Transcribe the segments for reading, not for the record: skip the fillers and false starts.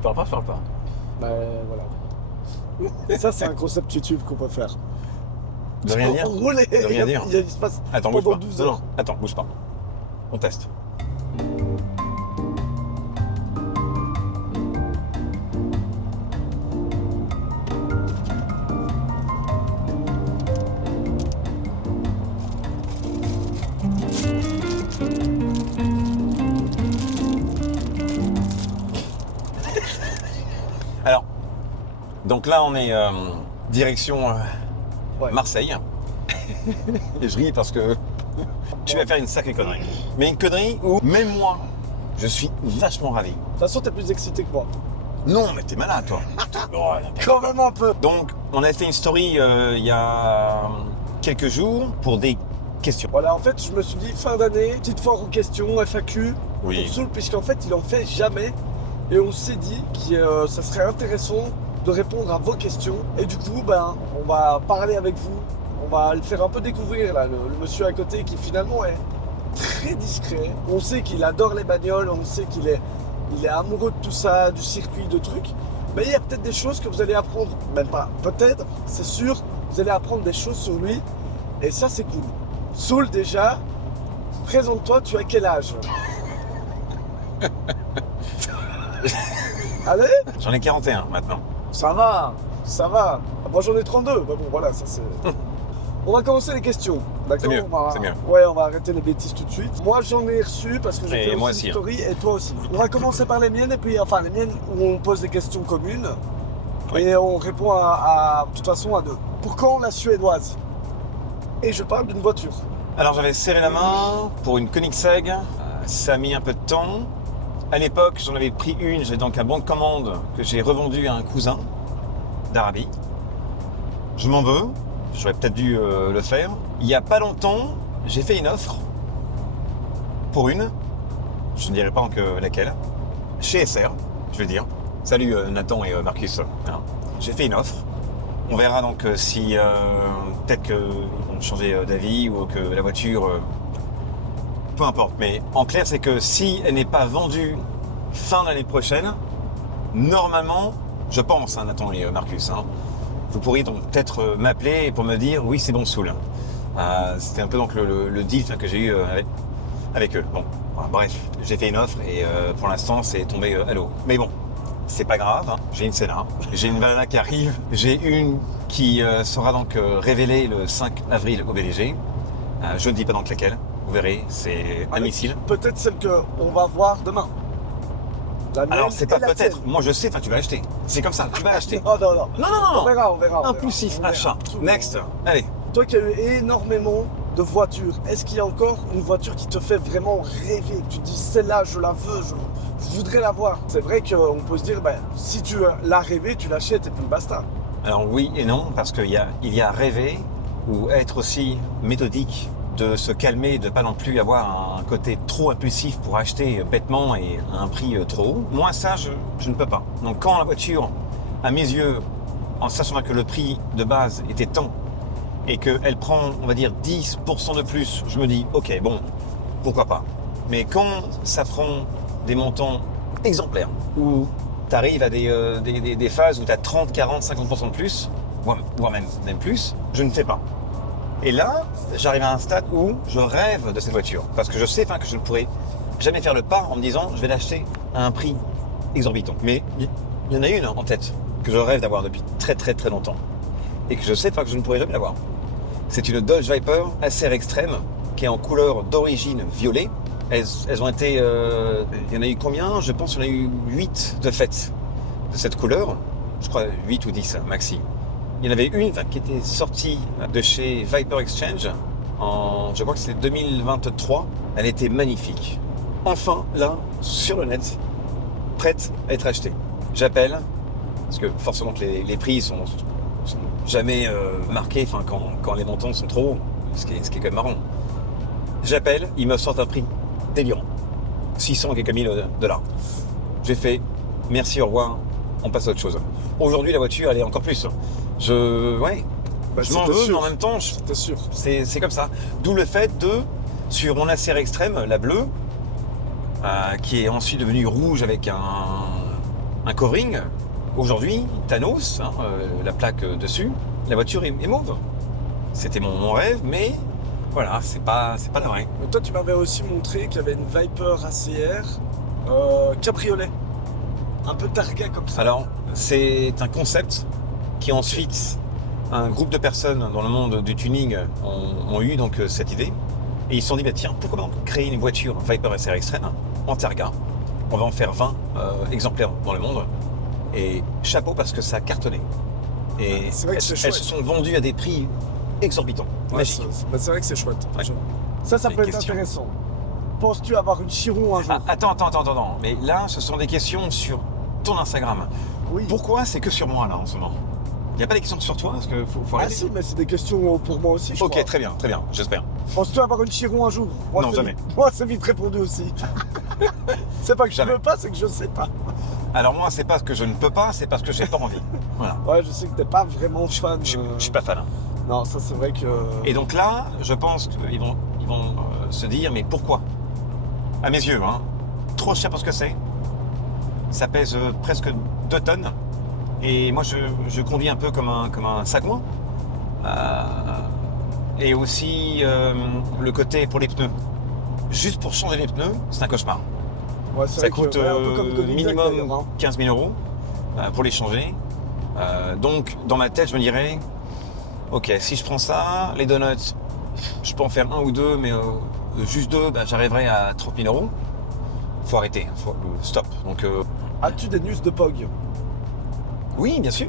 parles pas, je parle pas. Voilà. Et ça, c'est un concept YouTube qu'on peut faire. De rien dire. Rouler. De rien dire. Il se passe Attends, bouge pendant pas. 12 Non, heures. non, attends, bouge pas. On teste. Alors, donc là, on est direction Ouais. Marseille. Et je ris parce que tu vas faire une sacrée connerie. Mais une connerie où, même moi, je suis vachement ravi. De toute façon, t'es plus excité que moi. Non, mais t'es malade, toi. Oh, Quand même un peu. donc, on a fait une story il y a quelques jours pour des questions. Voilà, en fait, je me suis dit, fin d'année, petite foire aux questions, FAQ, Oui. pour Soul, puisqu'en fait, il en fait jamais. Et on s'est dit que ça serait intéressant de répondre à vos questions. Et du coup, on va parler avec vous. On va le faire un peu découvrir, là, le monsieur à côté qui finalement est très discret. On sait qu'il adore les bagnoles, on sait qu'il est amoureux de tout ça, du circuit, de trucs. Mais il y a peut-être des choses que vous allez apprendre, même pas, peut-être, c'est sûr, vous allez apprendre des choses sur lui. Et ça, c'est cool. Soul, déjà, présente-toi, tu as quel âge? Allez, J'en ai 41 maintenant. ça va, ça va. Moi, j'en ai 32. Bah bon, voilà, ça c'est... On va commencer les questions, d'accord? C'est mieux, on c'est mieux. Ouais, on va arrêter les bêtises tout de suite. Moi, j'en ai reçu parce que j'ai Et fait moi aussi une aussi, story, et toi aussi. On va commencer par les miennes, et puis, enfin, les miennes où on pose des questions communes, Oui. et on répond de toute façon à deux. Pour quand la suédoise? Et je parle d'une voiture. Alors j'avais serré la main pour une Koenigsegg, ça a mis un peu de temps. À l'époque, j'en avais pris une, j'ai donc un bon de commande que j'ai revendu à un cousin d'Arabie. Je m'en veux, j'aurais peut-être dû le faire. Il n'y a pas longtemps, j'ai fait une offre pour une, je ne dirai pas encore laquelle, chez SR, je veux dire. Salut Nathan et Marcus. Hein. J'ai fait une offre. On verra donc si peut-être qu'ils vont changer d'avis ou que la voiture... peu importe. Mais en clair, c'est que si elle n'est pas vendue fin d'année prochaine, normalement, je pense, hein, Nathan et Marcus, hein, vous pourriez donc peut-être m'appeler pour me dire oui, c'est bon, Soul. C'était un peu donc le deal que j'ai eu avec eux. Bon, bref, j'ai fait une offre et pour l'instant, c'est tombé à l'eau. Mais bon. C'est pas grave, hein. J'ai une Senna, j'ai une Valhalla qui arrive, j'ai une qui sera donc révélée le 5 avril au BDG. Je ne dis pas donc laquelle, vous verrez, c'est un missile. Peut-être celle qu'on va voir demain. La mienne Alors c'est et pas la peut-être, tienne. moi je sais, enfin tu vas l'acheter. C'est comme ça, tu vas l'acheter. Non, non, non. Non, non, non, On verra, on verra. impulsif, on verra. achat. Tout. Next, allez. Toi qui as eu énormément de voitures, est-ce qu'il y a encore une voiture qui te fait vraiment rêver? Tu te dis celle-là, je la veux, je voudrais l'avoir. C'est vrai qu'on peut se dire, si tu l'as rêvé, tu l'achètes et puis basta. Alors oui et non, parce qu'il y a rêver ou être aussi méthodique, de se calmer, de pas non plus avoir un côté trop impulsif pour acheter bêtement et à un prix trop haut. Moi ça, je ne peux pas. Donc quand la voiture, à mes yeux, en sachant que le prix de base était tant et qu'elle prend, on va dire, 10% de plus, je me dis, ok, bon, pourquoi pas. Mais quand ça prend des montants exemplaires, où tu arrives à des phases où tu as 30, 40, 50% de plus, voire même plus, je ne fais pas. Et là, j'arrive à un stade où je rêve de cette voiture, parce que je sais que je ne pourrai jamais faire le pas en me disant, je vais l'acheter à un prix exorbitant. Mais il y en a une en tête que je rêve d'avoir depuis très très très longtemps, et que je sais que je ne pourrai jamais l'avoir. C'est une Dodge Viper SR Extreme qui est en couleur d'origine violet. Elles ont été... il y en a eu combien? Je pense qu'il y en a eu 8 de fait de cette couleur. Je crois 8 ou 10 maxi. Il y en avait une qui était sortie de chez Viper Exchange en... Je crois que c'était 2023. Elle était magnifique. Enfin, là, sur le net, prête à être achetée. J'appelle, parce que forcément que les prix sont jamais marqués quand les montants sont trop hauts, ce qui est quand même marrant. J'appelle, ils me sortent un prix délirant. 600 quelques mille $. J'ai fait, merci, au revoir, on passe à autre chose. Aujourd'hui, la voiture, elle est encore plus. Je m'en veux, mais en même temps, C'était sûr. c'est comme ça. D'où le fait sur mon ACR Extrême, la bleue, qui est ensuite devenue rouge avec un covering. Aujourd'hui, Thanos, la plaque dessus, la voiture est mauve. C'était mon rêve, mais voilà, c'est pas la vraie. Mais toi, tu m'avais aussi montré qu'il y avait une Viper ACR cabriolet. Un peu targa comme ça. Alors, c'est un concept qui ensuite, un groupe de personnes dans le monde du tuning ont eu donc cette idée. Et ils se sont dit, bah, tiens, pourquoi pas créer une voiture Viper SR Extreme en targa. On va en faire 20 exemplaires dans le monde. Et chapeau parce que ça a cartonné. Et c'est vrai que c'est elles chouette. se sont vendues à des prix exorbitants. Ouais, Magique. c'est vrai que c'est chouette. Ouais. Ça C'est peut une être question. intéressant. Penses-tu avoir une Chiron un jour? Ah, attends. Mais là, ce sont des questions sur ton Instagram. Oui. Pourquoi c'est que sur moi, là, en ce moment? Il n'y a pas des questions sur toi? Parce que faut Ah arrêter. si, mais c'est des questions pour moi aussi, je Ok, crois. très bien, j'espère. Penses-tu avoir une Chiron un jour? Moi, Non, c'est jamais. vite- Moi, c'est vite répondu aussi. C'est pas que je Jamais. veux pas, c'est que je sais pas. Alors moi, c'est pas que je ne peux pas, c'est parce que j'ai pas envie. Voilà. Ouais, je sais que t'es pas vraiment fan. Je suis pas fan. Hein. Non, ça c'est vrai que... Et donc là, je pense qu'ils vont se dire, mais pourquoi? À mes yeux, hein, trop cher pour ce que c'est. Ça pèse presque 2 tonnes. Et moi, je conduis un peu comme un sagouin. Et aussi, le côté pour les pneus. Juste pour changer les pneus, c'est un cauchemar. Ouais, c'est Ça vrai coûte que, ouais, un peu comme Dominique, minimum d'ailleurs, hein. 15 000 euros pour les changer. Donc, dans ma tête, je me dirais, ok, si je prends ça, les donuts, je peux en faire 1 ou 2, mais juste 2, bah, j'arriverai à 30 000 euros. Faut arrêter, stop. Donc, As-tu des news de Pog? oui, bien sûr.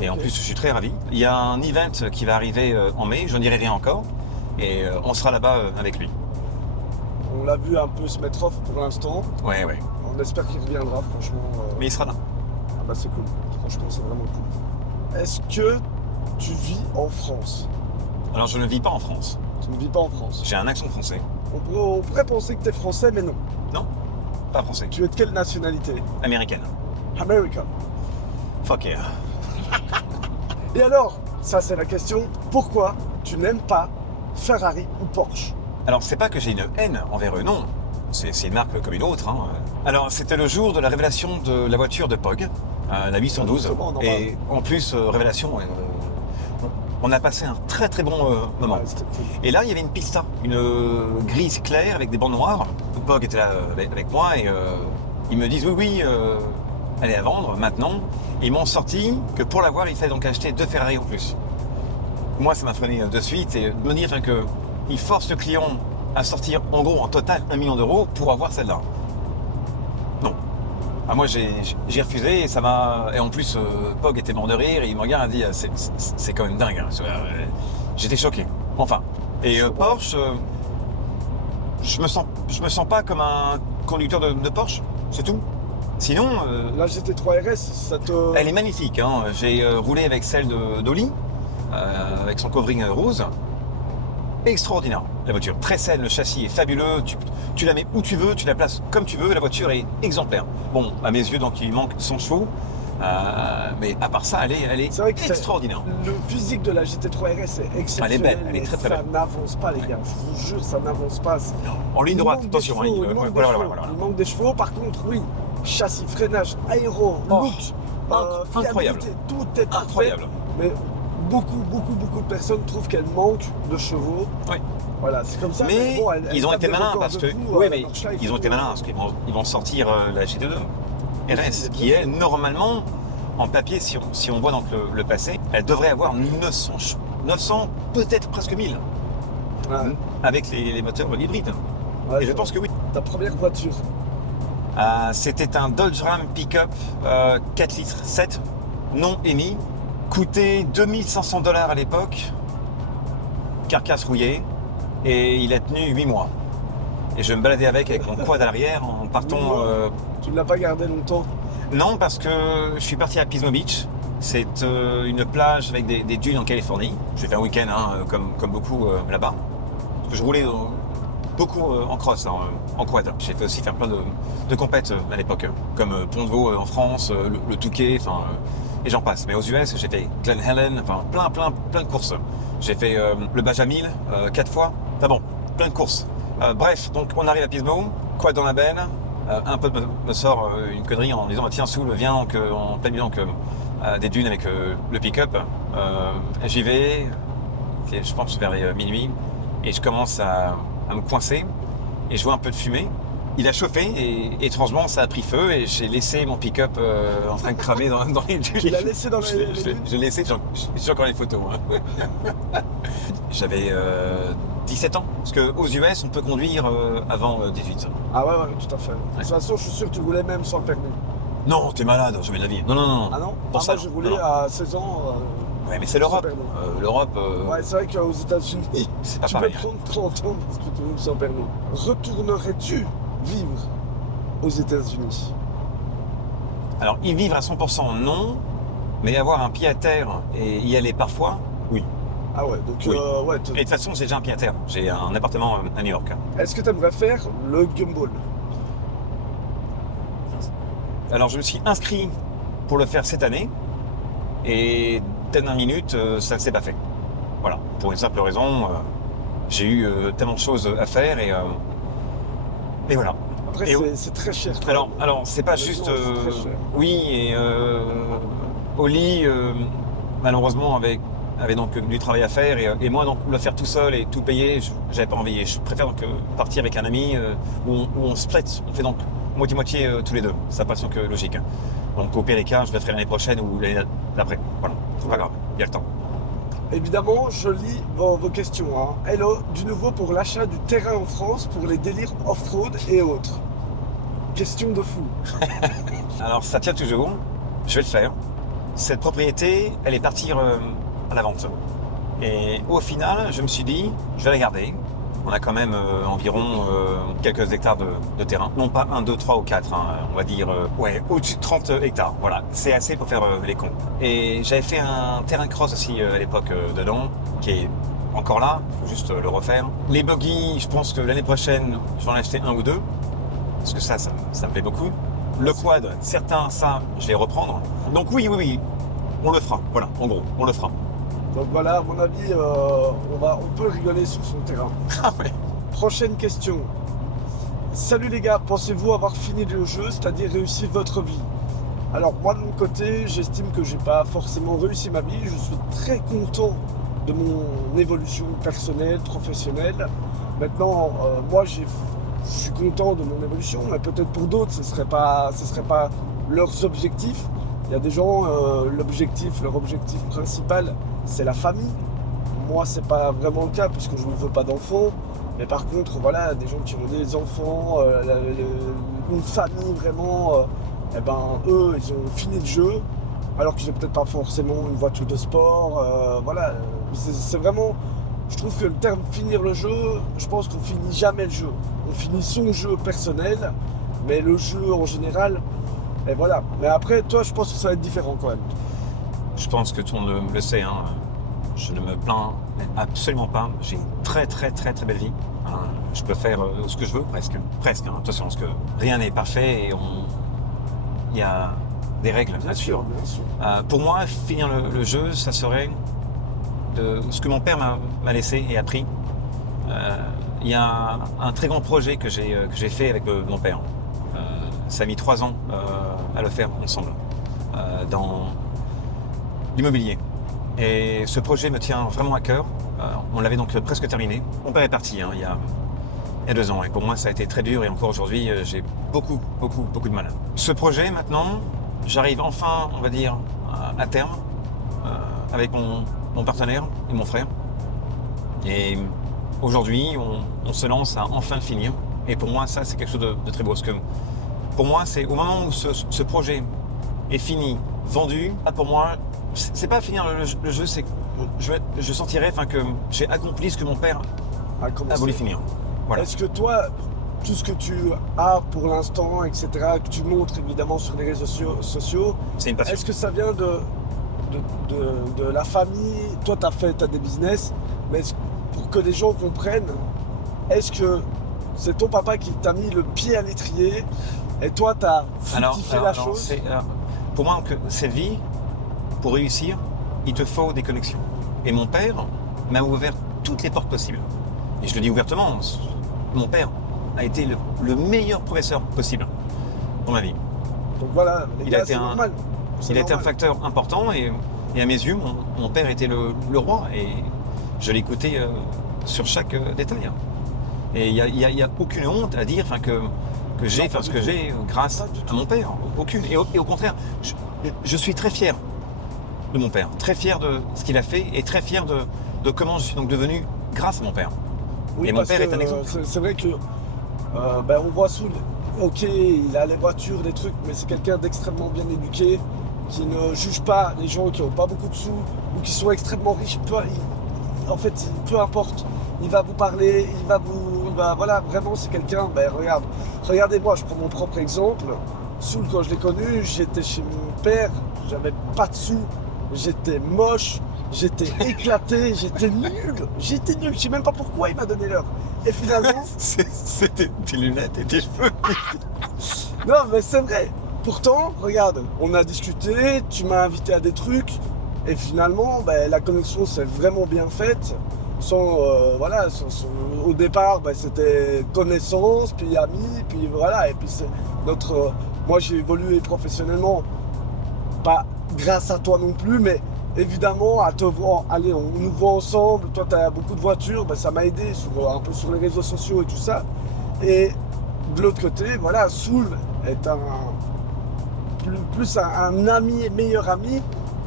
Et en Ok. plus, je suis très ravi. Il y a un event qui va arriver en mai, je ne dirai rien encore. Et on sera là-bas avec lui. On l'a vu un peu se mettre off pour l'instant. Ouais. On espère qu'il reviendra, franchement. Mais il sera là. Ah bah c'est cool. Franchement, c'est vraiment cool. Est-ce que tu vis en France? Alors, je ne vis pas en France. Tu ne vis pas en France. J'ai un accent français. On pourrait penser que tu es français, mais non. Non, pas français. Tu es de quelle nationalité? Américaine. American. Fuck yeah. Et alors, ça c'est la question, pourquoi tu n'aimes pas Ferrari ou Porsche? Alors, c'est pas que j'ai une haine envers eux, non. C'est une marque comme une autre. Hein. Alors, c'était le jour de la révélation de la voiture de Pog, la 812. Justement, on en Et en plus, révélation, on a passé un très très bon moment. Ouais, c'était cool. Et là, il y avait une pista, une grise claire avec des bandes noires. Pog était là avec moi et ils me disent oui, elle est à vendre maintenant. Ils m'ont sorti que pour l'avoir, il fallait donc acheter 2 Ferrari en plus. Moi, ça m'a freiné de suite et de me dire qu'ils forcent le client à sortir en gros en total 1 million d'euros pour avoir celle-là. Non. Ah, moi, j'ai refusé et ça m'a. Et en plus, Pog était mort de rire et il me regarde et dit c'est quand même dingue. Hein. J'étais choqué. Enfin. Et Porsche, je me sens pas comme un conducteur de Porsche, c'est tout. Sinon, La GT3 RS, ça te... elle est magnifique. Hein. J'ai roulé avec celle d'Oli, avec son covering rose. Extraordinaire, la voiture. Très saine, le châssis est fabuleux. Tu la mets où tu veux, tu la places comme tu veux. La voiture est exemplaire. Bon, à mes yeux, donc il manque 100 chevaux. Mais à part ça, elle est C'est vrai que extraordinaire. Le physique de la GT3 RS est exceptionnel. Elle est belle, elle est mais très, très ça belle. n'avance pas, les gars. Je vous jure, ça n'avance pas. En ligne Il droite, manque des attention. chevaux, Hein, il manque des voilà. chevaux. Il manque des chevaux, par contre, oui. Châssis, freinage, aéro, Oh, look, incroyable. fiabilité, tout est parfait. Incroyable. Mais beaucoup de personnes trouvent qu'elle manque de chevaux. Oui. Voilà, c'est comme ça. Mais bon, ils ont tape été des malins records parce de que fou, oui, la mais Porsche, ils ont été malins parce qu'ils vont sortir la GT2 RS qui est normalement en papier si on voit donc le passé, elle devrait avoir 900 peut-être presque 1000 Ouais, avec les moteurs hybrides. ouais, Et je pense que oui. Ta première voiture. C'était un Dodge Ram Pickup 4 litres 7 non émis, coûtait $2500 à l'époque, carcasse rouillée, et il a tenu 8 mois. Et je me baladais avec mon quad à l'arrière en partant. 8 mois. Tu ne l'as pas gardé longtemps. Non, parce que je suis parti à Pismo Beach. C'est une plage avec des dunes en Californie. J'ai fait un week-end, hein, comme beaucoup là-bas. Parce que je roulais beaucoup en cross, hein, en quad. J'ai fait aussi faire plein de compètes à l'époque, comme Pont de Vaux en France, le Touquet, et j'en passe. Mais aux US, j'ai fait Glen Helen, plein de courses. J'ai fait le Bajamil 4 fois. Enfin bon, plein de courses. Bref, donc on arrive à Pismo, quad dans la benne, un pote me sort une connerie en me disant bah, tiens Soul, viens donc, en plein milieu donc, des dunes avec le pick-up. J'y vais, je pense vers minuit, et je commence à me coincer et je vois un peu de fumée. Il a chauffé et étrangement ça a pris feu et j'ai laissé mon pick-up en train de cramer dans les dunes. Tu l'as laissé dans les dunes? Je l'ai laissé, j'ai encore les photos. Hein. J'avais 17 ans, parce qu'aux US on peut conduire avant 18 ans. Ah ouais, tout à fait. De toute façon, je suis sûr que tu roulais même sans permis. Non, t'es malade, jamais de la vie. Non. Ah non? Pour ça, moi j'ai roulé non. à 16 ans. Ouais, mais c'est l'Europe. L'Europe, Ouais, c'est vrai qu'aux États-Unis, c'est pas tu pareil. peux prendre 30 ans parce que tu roules sans permis. Retournerais-tu vivre aux États-Unis? Alors, y vivre à 100%, non, mais avoir un pied à terre et y aller parfois, oui. Ah ouais, donc Oui. ouais. Et de toute façon, j'ai déjà un pied à terre. J'ai un appartement à New York. Est-ce que tu aimerais faire le gumball? Alors, je me suis inscrit pour le faire cette année et dernière minute, ça ne s'est pas fait. Voilà, pour une simple raison, j'ai eu tellement de choses à faire et voilà. Après, Et c'est très cher. Alors c'est pas Le juste. nom, c'est très cher. Oui, et au lit, malheureusement, avait donc du travail à faire et moi, donc, le faire tout seul et tout payer, j'avais pas envie. Et je préfère donc partir avec un ami où on split, on fait donc moitié-moitié tous les deux. Ça passe donc logique. Donc au pire des cas, je le ferai l'année prochaine ou l'année d'après. Voilà, c'est pas grave, il y a le temps. Évidemment, je lis vos questions. Hein. Hello, du nouveau pour l'achat du terrain en France pour les délires off-road et autres. Question de fou. Alors ça tient toujours, je vais le faire. Cette propriété, elle est partie à la vente. Et au final, je me suis dit, je vais la garder. On a quand même environ quelques hectares de terrain. Non pas 1, 2, 3 ou 4, hein, on va dire au-dessus de 30 hectares. Voilà, c'est assez pour faire les comptes. Et j'avais fait un terrain cross aussi à l'époque dedans, qui est encore là, il faut juste le refaire. Les buggy, je pense que l'année prochaine, je vais en acheter un ou deux, parce que ça me plaît beaucoup. Le quad, certains, ça, je vais reprendre. Donc oui, on le fera. Voilà, en gros, on le fera. Donc voilà, à mon avis, on peut rigoler sur son terrain. Ah ouais. Prochaine question. Salut les gars, pensez-vous avoir fini le jeu, c'est-à-dire réussi votre vie? Alors moi de mon côté, j'estime que j'ai pas forcément réussi ma vie. Je suis très content de mon évolution personnelle, professionnelle. Maintenant, moi je suis content de mon évolution, mais peut-être pour d'autres, ce serait pas leurs objectifs. Il y a des gens, leur objectif principal, c'est la famille. Moi, c'est pas vraiment le cas puisque je ne veux pas d'enfants. Mais par contre, voilà, des gens qui ont des enfants, une famille vraiment, eh ben, eux, ils ont fini le jeu, alors qu'ils n'ont peut-être pas forcément une voiture de sport. Voilà, c'est vraiment. Je trouve que le terme finir le jeu, je pense qu'on finit jamais le jeu. On finit son jeu personnel, mais le jeu en général. Et voilà. Mais après, toi, je pense que ça va être différent quand même. Je pense que tout le monde le sait, hein. Je ne me plains absolument pas. J'ai une très belle vie. Hein. Je peux faire ce que je veux, presque. Presque, hein. Attention, parce que rien n'est parfait et il y a des règles à suivre. Bien sûr. Pour moi, finir le jeu, ça serait de ce que mon père m'a laissé et appris. Il y a un très grand projet que j'ai fait avec mon père. Ça a mis 3 ans à le faire ensemble dans l'immobilier. Et ce projet me tient vraiment à cœur. On l'avait donc presque terminé. Mon père est parti il y a 2 ans et pour moi ça a été très dur et encore aujourd'hui j'ai beaucoup de mal. Ce projet maintenant, j'arrive enfin, on va dire, à terme avec mon partenaire et mon frère. Et aujourd'hui, on se lance à enfin le finir. Et pour moi, ça c'est quelque chose de très beau. Parce que pour moi, c'est au moment où ce projet est fini, vendu, pour moi, c'est pas finir le jeu, c'est que je sentirais que j'ai accompli ce que mon père a voulu finir. Voilà. Est-ce que toi, tout ce que tu as pour l'instant, etc., que tu montres évidemment sur les réseaux sociaux, C'est une passion. est-ce que ça vient de la famille? Toi, tu as des business, mais pour que les gens comprennent, est-ce que c'est ton papa qui t'a mis le pied à l'étrier et toi, tu as fructifié la chose? Pour moi, cette vie, pour réussir, il te faut des connexions. Et mon père m'a ouvert toutes les portes possibles. Et je le dis ouvertement, mon père a été le meilleur professeur possible dans ma vie. Donc voilà, les Il a gars, été c'est normal. Il a été un facteur important et à mes yeux, mon père était le roi et je l'écoutais sur chaque détail. Et il y a aucune honte à dire que j'ai ce que j'ai grâce à mon père. Aucune. Et au contraire, je suis très fier de mon père, très fier de ce qu'il a fait et très fier de comment je suis donc devenu grâce à mon père. Oui, et mon père est un exemple. C'est vrai que on voit Soul, ok, il a les voitures, des trucs, mais c'est quelqu'un d'extrêmement bien éduqué, qui ne juge pas les gens qui n'ont pas beaucoup de sous ou qui sont extrêmement riches. En fait, peu importe, il va vous parler, voilà, vraiment c'est quelqu'un, regardez-moi, je prends mon propre exemple. Soul, quand je l'ai connu, j'étais chez mon père, j'avais pas de sous, j'étais moche, j'étais éclaté, j'étais nul, je sais même pas pourquoi il m'a donné l'heure. Et finalement... C'était tes lunettes et tes cheveux. Non mais c'est vrai. Pourtant, regarde, on a discuté, tu m'as invité à des trucs, et finalement, la connexion s'est vraiment bien faite. Au départ, c'était connaissance, puis amis, puis voilà, et puis c'est moi j'ai évolué professionnellement, pas grâce à toi non plus, mais évidemment, à te voir, allez, on nous voit ensemble, toi tu as beaucoup de voitures, ça m'a aidé un peu sur les réseaux sociaux et tout ça. Et de l'autre côté, voilà, Soul est plus un ami et meilleur ami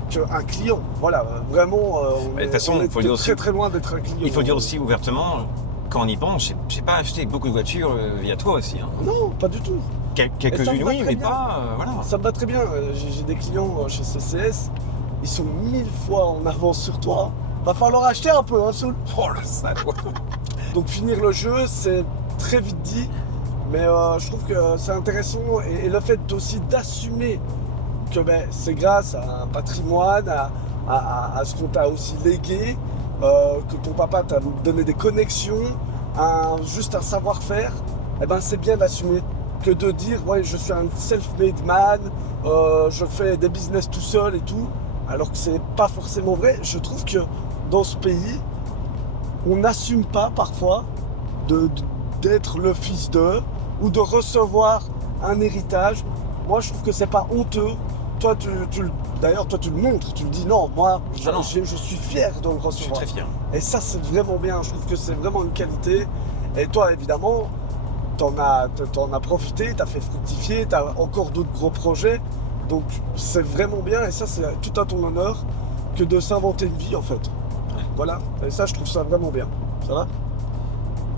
qu'un client. Voilà, vraiment, De toute façon, on est très très loin d'être un client. Il faut dire aussi ouvertement, quand on y pense, j'ai pas acheté beaucoup de voitures via toi aussi. Hein. Non, pas du tout. Quelques-unes, oui, mais bien. pas. Voilà. Ça me va très bien. J'ai des clients chez CCS, ils sont 1000 fois en avance sur toi. Va falloir acheter un peu, hein, Soul. Oh le salaud. Donc finir le jeu, c'est très vite dit, mais je trouve que c'est intéressant et le fait aussi d'assumer que c'est grâce à un patrimoine, à ce qu'on t'a aussi légué, que ton papa t'a donné des connexions, juste un savoir-faire, c'est bien d'assumer que de dire ouais je suis un self-made man, je fais des business tout seul et tout, alors que c'est pas forcément vrai. Je trouve que dans ce pays, on n'assume pas parfois d'être le fils d'eux ou de recevoir un héritage. Moi je trouve que c'est pas honteux. Toi d'ailleurs toi tu le montres, tu le dis non, moi je suis fier de le recevoir. Je suis très fier. Et ça c'est vraiment bien, je trouve que c'est vraiment une qualité. Et toi évidemment, t'en as profité, t'as fait fructifier, t'as encore d'autres gros projets. Donc c'est vraiment bien et ça c'est tout à ton honneur que de s'inventer une vie en fait. Ouais. Voilà, et ça je trouve ça vraiment bien. Ça va ?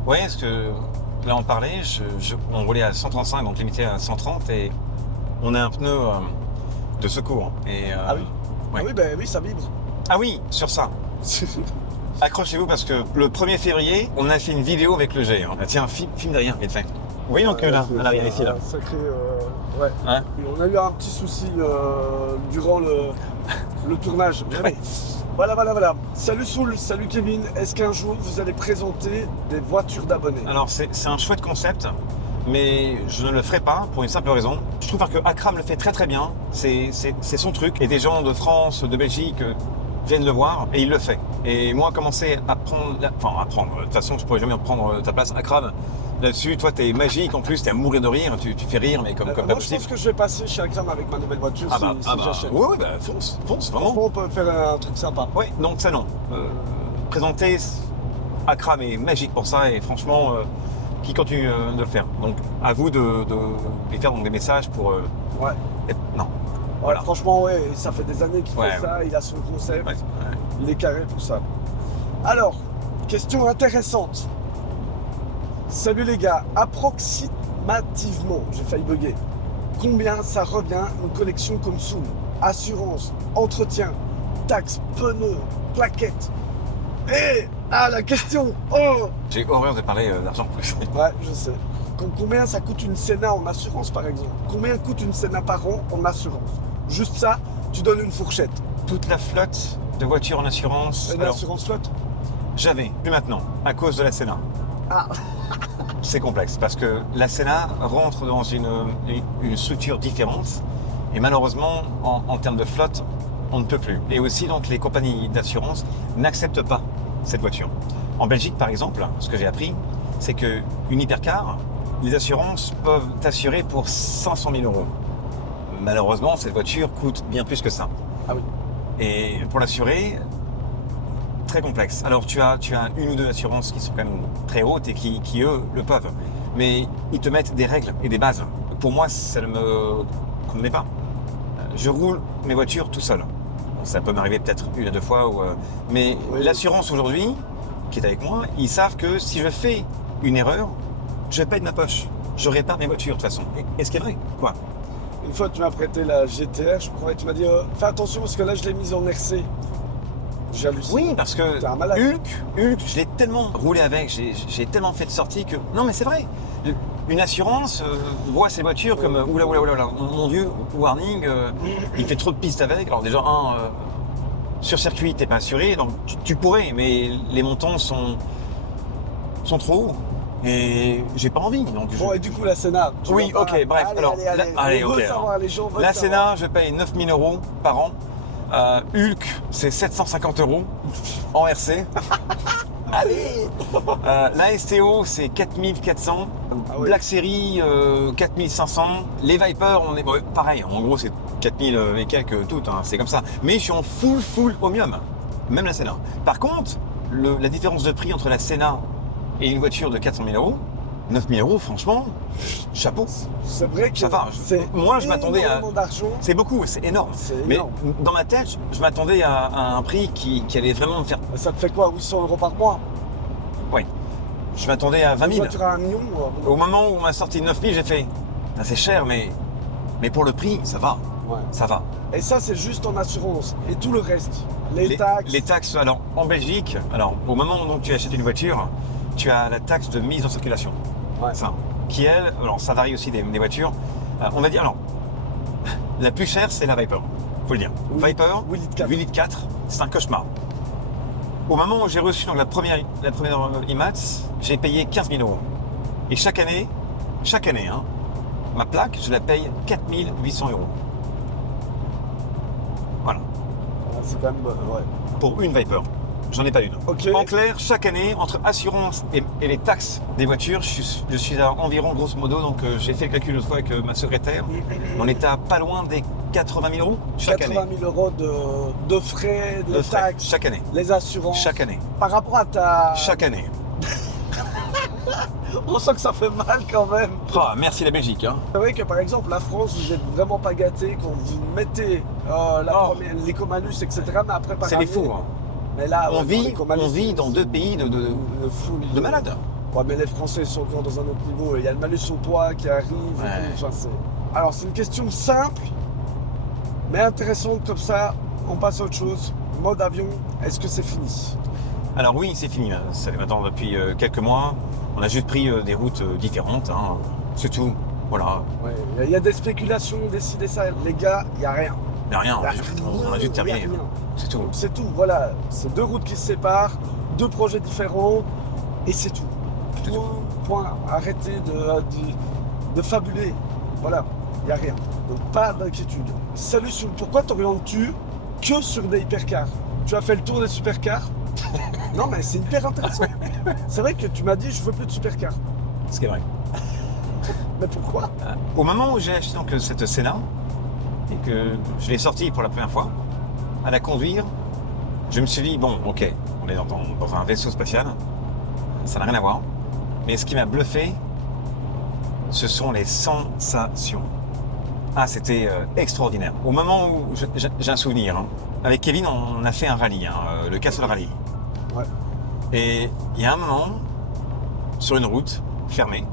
Oui, parce que là on parlait, on roulait à 135, donc limité à 130 et on a un pneu de secours. Et, ah oui, ouais. Ah oui, oui, ça vibre. Ah oui, sur ça. Accrochez-vous parce que le 1er février, on a fait une vidéo avec le G. Hein. Tiens, film derrière, vite fait. Vous voyez donc là, à l'arrière ici là. Sacré, ouais. Hein, on a eu un petit souci durant le tournage. ouais. Voilà. Salut Soul, salut Kevin. Est-ce qu'un jour vous allez présenter des voitures d'abonnés ? Alors c'est un chouette concept, mais je ne le ferai pas pour une simple raison. Je trouve que Akram le fait très très bien. C'est son truc. Et des gens de France, de Belgique viennent le voir et il le fait. Et moi, commencer à prendre... de toute façon, je pourrais jamais prendre ta place, Akram. Là-dessus, toi, t'es magique. En plus, t'es à mourir de rire. Tu fais rire, mais comme pas moi, possible. je pense que je vais passer chez Akram avec ma nouvelle voiture si j'achète. Oui, fonce, vraiment. Franchement, on peut faire un truc sympa. Oui, donc ça non. Présenter Akram est magique pour ça et franchement, qui continue de le faire. Donc, à vous de lui faire donc, des messages pour... Ouais. Non. Ouais, Voilà. franchement, ouais, ça fait des années qu'il fait ça, il a son concept, Ouais. il est carré pour ça. Alors, question intéressante. Salut les gars, approximativement, j'ai failli bugger, combien ça revient une collection comme Soul ? Assurance, entretien, taxes, pneus, plaquettes. La question. Oh. J'ai horreur de parler d'argent. Ouais, je sais. Combien ça coûte une Senna en assurance par exemple ? Combien coûte une Senna par an en assurance ? Juste ça, tu donnes une fourchette. Toute la flotte de voitures en assurance. Une assurance flotte ? J'avais, plus maintenant, à cause de la Senna. Ah. C'est complexe parce que la Senna rentre dans une structure différente et malheureusement, en termes de flotte, on ne peut plus. Et aussi, donc, les compagnies d'assurance n'acceptent pas cette voiture. En Belgique, par exemple, ce que j'ai appris, c'est qu'une hypercar les assurances peuvent t'assurer pour 500 000 euros. Malheureusement, cette voiture coûte bien plus que ça. Ah oui. Et pour l'assurer, très complexe. Alors tu as une ou deux assurances qui sont quand même très hautes et qui eux le peuvent. Mais ils te mettent des règles et des bases. Pour moi, ça ne me convenait pas. Je roule mes voitures tout seul. Bon, ça peut m'arriver peut-être une ou deux fois. Mais Oui. l'assurance aujourd'hui, qui est avec moi, ils savent que si je fais une erreur, je paye de ma poche. Je répare mes voitures de toute façon. Et ce qui est vrai, quoi. Une fois, tu m'as prêté la GTR, je crois, et tu m'as dit fais attention parce que là, je l'ai mise en RC. J'ai halluciné. Oui, parce que T'es un malade. Hulk, je l'ai tellement roulé avec, j'ai tellement fait de sorties que... Non, mais c'est vrai. Une assurance voit ces voitures comme oula, mon Dieu, warning, il fait trop de pistes avec. Alors déjà, sur circuit, t'es pas assuré, donc tu pourrais, mais les montants sont trop hauts. Et j'ai pas envie. Donc Bon, et du coup, la Senna. tu Oui, vas pas- ok, bref. Allez, Alors, allez, on ok. veut savoir, les gens veulent La savoir. Senna, je paye 9 000 euros par an. Hulk, c'est 750 euros en RC. Allez La STO, c'est 4400. Ah oui. Black Series, 4500. Les Viper, on est pareil. En gros, c'est 4000 et quelques toutes. Hein, c'est comme ça. Mais je suis en full Omnium. Même la Senna. Par contre, la différence de prix entre la Senna et une voiture de 400 000 euros, 9 000 euros, franchement, chapeau. C'est vrai que Ça va, moi, je m'attendais à... énormément d'argent. C'est beaucoup, c'est énorme. C'est Mais énorme. dans ma tête, je m'attendais à un prix qui allait vraiment me faire... Ça te fait quoi, 800 euros par mois? Oui. Je m'attendais à 20 Une 000. voiture à 1 million Au moment où on m'a sorti 9 000, j'ai fait... Ah, c'est cher, mais pour le prix, ça va. Ouais. Ça va. Et ça, c'est juste en assurance. Et tout le reste, les taxes. Les taxes, alors, en Belgique, alors, au moment où donc, tu achètes une voiture, tu as la taxe de mise en circulation. Ouais. Ça. Qui, elle, alors, ça varie aussi des voitures. On va dire, alors, la plus chère, c'est la Viper. Faut le dire. Oui. Viper, 8 litres 4. 8 litres 4, c'est un cauchemar. Au moment où j'ai reçu donc, la première IMAX, j'ai payé 15 000 euros. Et chaque année, hein, ma plaque, je la paye 4 800 euros. Voilà. C'est quand même. Ouais. Pour une Viper. J'en ai pas une. Ok. En clair, chaque année, entre assurance et les taxes des voitures, je suis à environ, grosso modo, donc j'ai fait le calcul l'autre fois avec ma secrétaire, on est à pas loin des 80 000 euros chaque 80 année. 000 euros de frais, de De frais, taxes, chaque année. les assurances. Chaque année. Par rapport à ta. Chaque année. On sent que ça fait mal quand même. Oh, merci la Belgique. Hein. C'est vrai que par exemple, la France, vous êtes vraiment pas gâtés quand vous mettez l'écomalus, etc. Mais après, par C'est les année- fous. Hein. Mais là, On ouais, vit, l'écomalus, on vit dans deux pays de folie. malades. Ouais, mais les Français sont encore dans un autre niveau. Il y a le malus au poids qui arrive. et Ouais. tout. Enfin, alors, c'est une question simple, mais intéressante comme ça. On passe à autre chose. Mode avion, est-ce que c'est fini? Alors oui, c'est fini. Là. Ça fait maintenant depuis quelques mois. On a juste pris des routes différentes. Hein. C'est tout. Voilà. Ouais, il y a des spéculations, décider ça. Les gars, il n'y a rien. Mais rien, Il y a on a juste il y a terminé. rien. C'est tout. C'est tout, voilà. C'est deux routes qui se séparent, deux projets différents, et c'est tout. Point. Arrêtez de fabuler. Voilà, il n'y a rien. Donc pas d'inquiétude. Salut, pourquoi t'orientes-tu que sur des hypercars? Tu as fait le tour des supercars? Non, mais c'est hyper intéressant. C'est vrai que tu m'as dit je veux plus de supercars. Ce qui est vrai. Mais pourquoi? Au moment où j'ai acheté donc cette Senna et que je l'ai sortie pour la première fois, à la conduire, je me suis dit, bon, ok, on est dans un vaisseau spatial, ça n'a rien à voir. Mais ce qui m'a bluffé, ce sont les sensations. Ah, c'était extraordinaire. Au moment où, j'ai un souvenir, hein. Avec Kevin, on a fait un rallye, hein, le Castle Rally. Ouais. Et il y a un moment, sur une route fermée,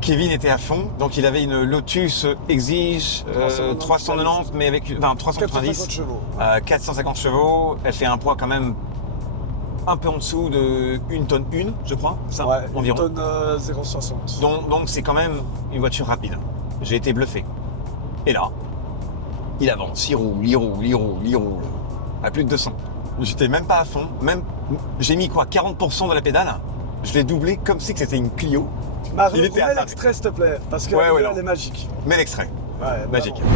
Kevin était à fond, donc il avait une Lotus Exige 390, mais avec 450 390, chevaux. 450 chevaux. Elle fait un poids quand même un peu en dessous de 1 tonne 1, je crois, ça, Ouais, environ. une tonne 0,60. Donc c'est quand même une voiture rapide. J'ai été bluffé. Et là, il avance, il roule, à plus de 200. J'étais même pas à fond, j'ai mis quoi, 40% de la pédale. Je l'ai doublé comme si c'était une Clio. Mario, Il était remets à- l'extrait s'il te plaît, parce que Ouais, la ouais, vidéo, non. elle est magique. Mais l'extrait, Ouais, magique. vraiment.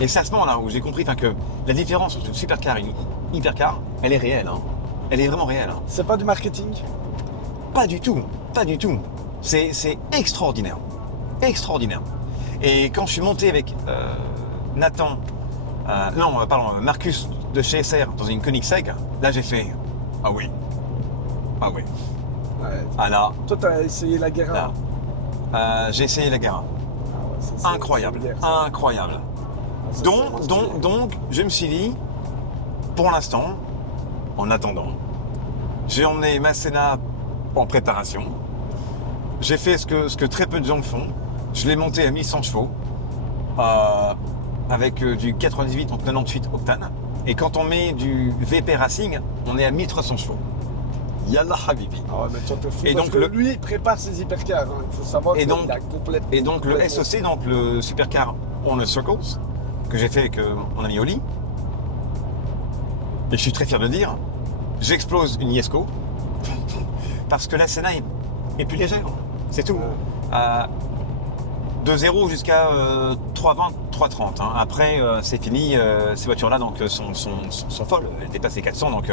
Et c'est à ce moment-là où j'ai compris que la différence entre une supercar et une hypercar, elle est réelle. Hein. Elle est vraiment réelle. Hein. C'est pas du marketing? Pas du tout, pas du tout. C'est extraordinaire. Extraordinaire. Et quand je suis monté avec Nathan, Marcus de chez SR dans une Koenigsegg, là j'ai fait « Ah oui, ah oui. » Ouais. Ah là, Toi, t'as essayé la Guerra? là. J'ai essayé la Guerra. Ah ouais, c'est Incroyable, c'est une guerre, ça. incroyable. Ah, ça, c'est Donc, je me suis dit, pour l'instant, en attendant, j'ai emmené ma Senna en préparation. J'ai fait ce que très peu de gens font. Je l'ai monté à 1100 chevaux, avec du 98 en 98 octane. Et quand on met du VP Racing, on est à 1300 chevaux. Yallah Habibi. Ah ouais, mais toi, t'es fou. Et Parce donc, que lui, il prépare ses hypercars. Hein. Il faut savoir Et qu'il donc- a complètement... Et donc le SOC, donc le Supercar on the Circles, que j'ai fait avec mon ami Oli, et je suis très fier de le dire, j'explose une Iesco, parce que la Senna est plus légère, c'est tout. De 0 jusqu'à 3,20, 3,30. Hein. Après, c'est fini, ces voitures-là donc, sont folles, elles dépassent les 400, donc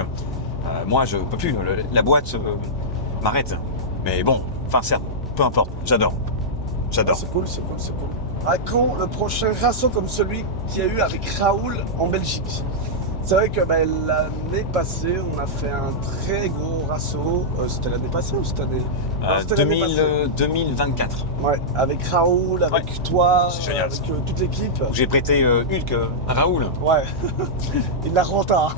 moi je peux plus, la boîte m'arrête. Mais bon, enfin certes, peu importe, j'adore. Ah, J'adore. c'est cool, c'est cool, c'est cool. À quand le prochain rasso comme celui qu'il y a eu avec Raoul en Belgique? C'est vrai que l'année passée, on a fait un très gros rasso. C'était l'année passée ou cette année? Non, c'était l'année passée. 2024, Ouais, avec Raoul, avec Ouais. toi, C'est génial, avec toute l'équipe. où j'ai prêté Hulk à Raoul. Ouais, il la renta.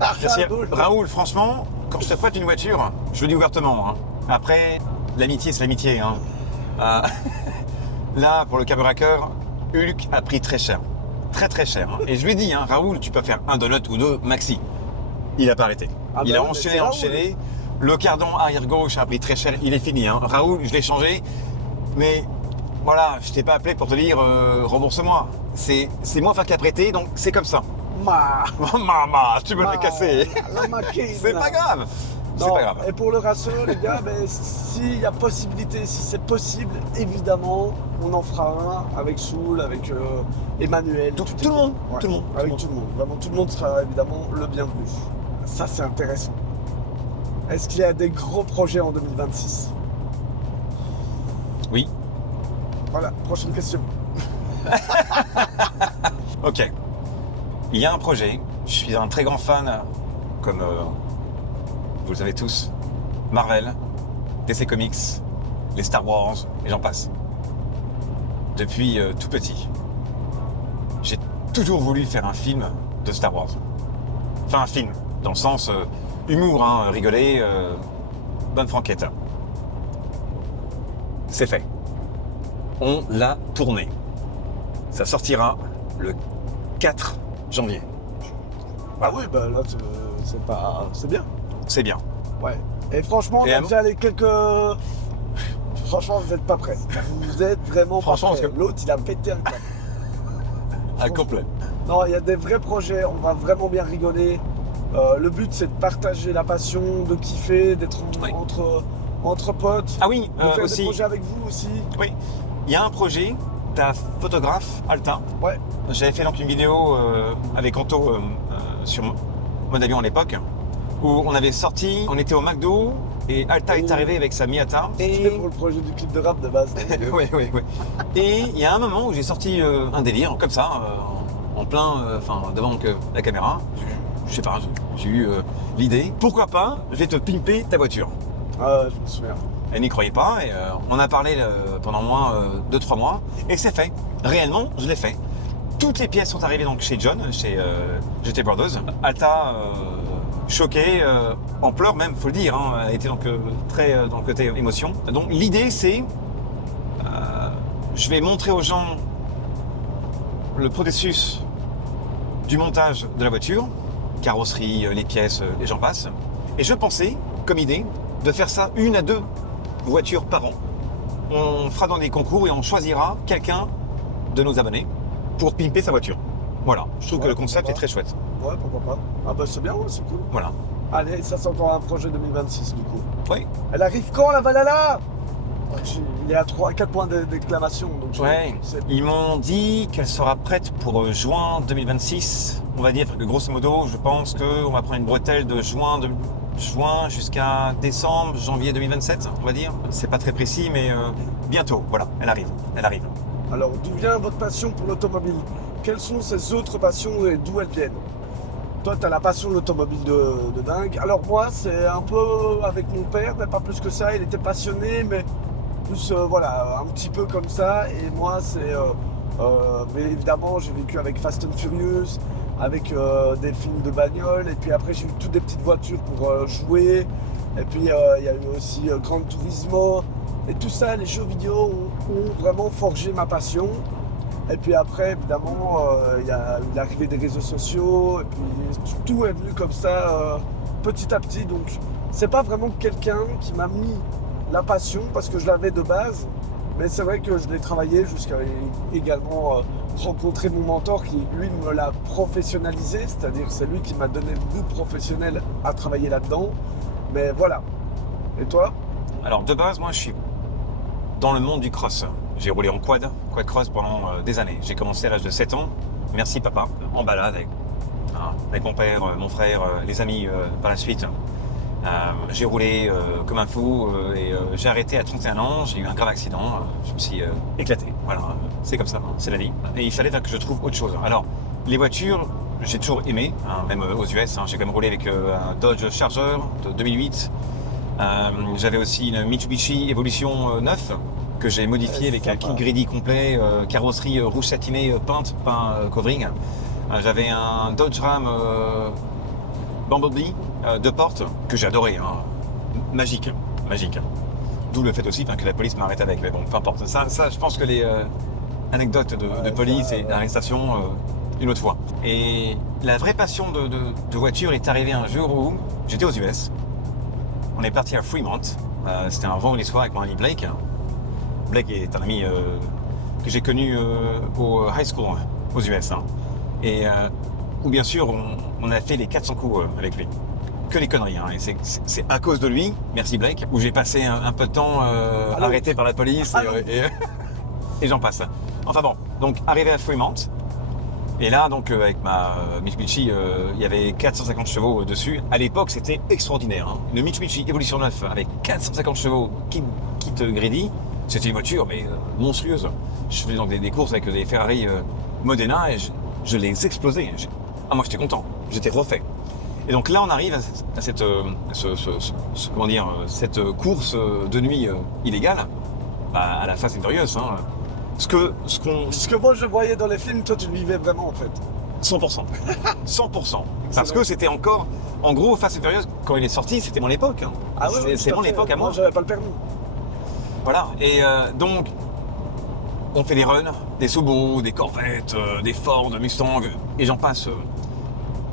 Merci. Raoul. Raoul, franchement, quand je te prête une voiture, je le dis ouvertement. Hein. Après, l'amitié, c'est l'amitié. Hein. Là, pour le carburateur, Hulk a pris très cher. Très très cher. Hein. Et je lui dis, hein, Raoul, tu peux faire un donut ou deux maxi. Il n'a pas arrêté. Ah Il bah a oui, mais enchaîné, c'est Raoul. enchaîné. Le cardan arrière gauche a pris très cher. Il est fini. Hein. Raoul, je l'ai changé. Mais voilà, je t'ai pas appelé pour te dire rembourse-moi. C'est moi qui a prêté, donc c'est comme ça. Maman, tu me l'as cassé. La machine. C'est pas grave. C'est Non, pas grave. et pour le rasso, les gars, s'il y a possibilité, si c'est possible, évidemment, on en fera un avec Soul, avec Emmanuel. Tout toute le monde, l'équipe. Ouais, tout le monde, Avec tout tout le monde. Vraiment, tout le monde sera évidemment le bienvenu. Ça, c'est intéressant. Est-ce qu'il y a des gros projets en 2026? Oui. Voilà, prochaine question. Ok. Il y a un projet. Je suis un très grand fan, comme vous le savez tous, Marvel, DC Comics, les Star Wars, et j'en passe. Depuis tout petit, j'ai toujours voulu faire un film de Star Wars. Enfin, un film, dans le sens humour, hein, rigoler, bonne franquette. C'est fait. On l'a tourné. Ça sortira le 4 janvier. Ah oui, là, c'est bien. C'est bien. Ouais. Et franchement, on Et a à- déjà les quelques... Franchement, vous n'êtes pas prêts. Vous êtes vraiment Franchement, pas prêts. parce que- L'autre, il a pété un câble. À complet. Non, il y a des vrais projets, on va vraiment bien rigoler. Le but, c'est de partager la passion, de kiffer, d'être Oui. entre potes, Ah oui, de faire des aussi. projets avec vous aussi. Oui. Il y a un projet, ta photographe, Alta. Ouais. J'avais fait donc une vidéo avec Anto sur mon avion à l'époque, où on avait sorti, on était au McDo, et Alta est Oh. arrivé avec sa Miata. C'était pour le projet du clip de rap de base. Oui, oui, oui. Et il y a un moment où j'ai sorti un délire, comme ça, en plein, devant la caméra. Je sais pas, j'ai eu l'idée. Pourquoi pas, je vais te pimper ta voiture. Ah, je me souviens. Elle n'y croyait pas, et on a parlé pendant au moins 2-3 mois, et c'est fait. Réellement, je l'ai fait. Toutes les pièces sont arrivées donc chez John, chez GT Brothers. Alta, choquée, en pleurs même, faut le dire, hein, elle était donc très dans le côté émotion. Donc l'idée c'est, je vais montrer aux gens le processus du montage de la voiture, carrosserie, les pièces, les gens passent. Et je pensais, comme idée, de faire ça 1 à 2 voitures par an. On fera dans des concours et on choisira quelqu'un de nos abonnés pour pimper sa voiture. Voilà, je trouve Ouais, que le concept pourquoi est très chouette. Ouais, pourquoi pas. Ah bah c'est bien, ouais, c'est cool. Voilà. Allez, ça c'est encore un projet 2026 du coup. Oui. Elle arrive quand la Valhalla? Il est à 4 points d'exclamation. Donc Ouais, ils m'ont dit qu'elle sera prête pour juin 2026. On va dire que grosso modo, je pense qu'on va prendre une bretelle de juin jusqu'à décembre, janvier 2027, on va dire. C'est pas très précis, mais bientôt, voilà, elle arrive. Alors, d'où vient votre passion pour l'automobile? Quelles sont ces autres passions et d'où elles viennent? Toi, tu as la passion de l'automobile de dingue. Alors moi, c'est un peu avec mon père, mais pas plus que ça. Il était passionné, mais plus, voilà, un petit peu comme ça. Et moi, mais évidemment, j'ai vécu avec Fast and Furious, avec des films de bagnole. Et puis après, j'ai eu toutes des petites voitures pour jouer. Et puis, il y a eu aussi Gran Turismo. Et tout ça, les jeux vidéo ont vraiment forgé ma passion. Et puis après, évidemment, il y a eu l'arrivée des réseaux sociaux, et puis tout est venu comme ça, petit à petit. Donc, c'est pas vraiment quelqu'un qui m'a mis la passion, parce que je l'avais de base, mais c'est vrai que je l'ai travaillé jusqu'à également rencontrer mon mentor qui, lui, me l'a professionnalisé, c'est-à-dire c'est lui qui m'a donné le goût professionnel à travailler là-dedans. Mais voilà. Et toi? Alors, de base, moi, je suis dans le monde du cross. J'ai roulé en quad cross pendant des années. J'ai commencé à l'âge de 7 ans, merci papa, en balade avec mon père, mon frère, les amis par la suite. J'ai roulé comme un fou et j'ai arrêté à 31 ans, j'ai eu un grave accident, je me suis éclaté. Voilà, c'est comme ça, c'est la vie. Et il fallait que je trouve autre chose. Alors, les voitures, j'ai toujours aimé, même aux US, j'ai quand même roulé avec un Dodge Charger de 2008. J'avais aussi une Mitsubishi Evolution 9 que j'ai modifié avec un kit Grady complet, carrosserie rouge satiné, peint covering. J'avais un Dodge Ram Bumblebee 2 portes que j'ai adoré, magique. D'où le fait aussi que la police m'arrête avec, mais bon, peu importe. Ça je pense que les anecdotes de police et d'arrestation, une autre fois. Et la vraie passion de voiture est arrivée un jour où j'étais aux US. On est parti à Fremont. C'était un vendredi soir avec mon ami Blake. Blake est un ami que j'ai connu au high school aux US. Et où bien sûr on a fait les 400 coups avec lui. Que les conneries. Et c'est à cause de lui, merci Blake, où j'ai passé un peu de temps arrêté par la police et j'en passe. Enfin bon, donc arrivé à Fremont. Et là, donc, avec ma Mitsubishi, il y avait 450 chevaux dessus. À l'époque, c'était extraordinaire. Une Mitsubishi Evolution 9 avec 450 chevaux kit Grady, c'était une voiture mais monstrueuse. Je faisais donc des courses avec des Ferrari Modena et je les explosais. Moi, j'étais content. J'étais refait. Et donc là, on arrive à cette course de nuit illégale, à la Fast and Furious. Ce que moi je voyais dans les films, toi tu le vivais vraiment en fait. 100%. 100%. Parce que c'était encore... En gros, Fast and Furious, quand il est sorti, c'était mon époque. Ah oui, c'est mon époque à moi. Moi, j'avais pas le permis. Voilà. Et donc, on fait des runs, des Subaru, des Corvettes, des Ford, Mustang, et j'en passe.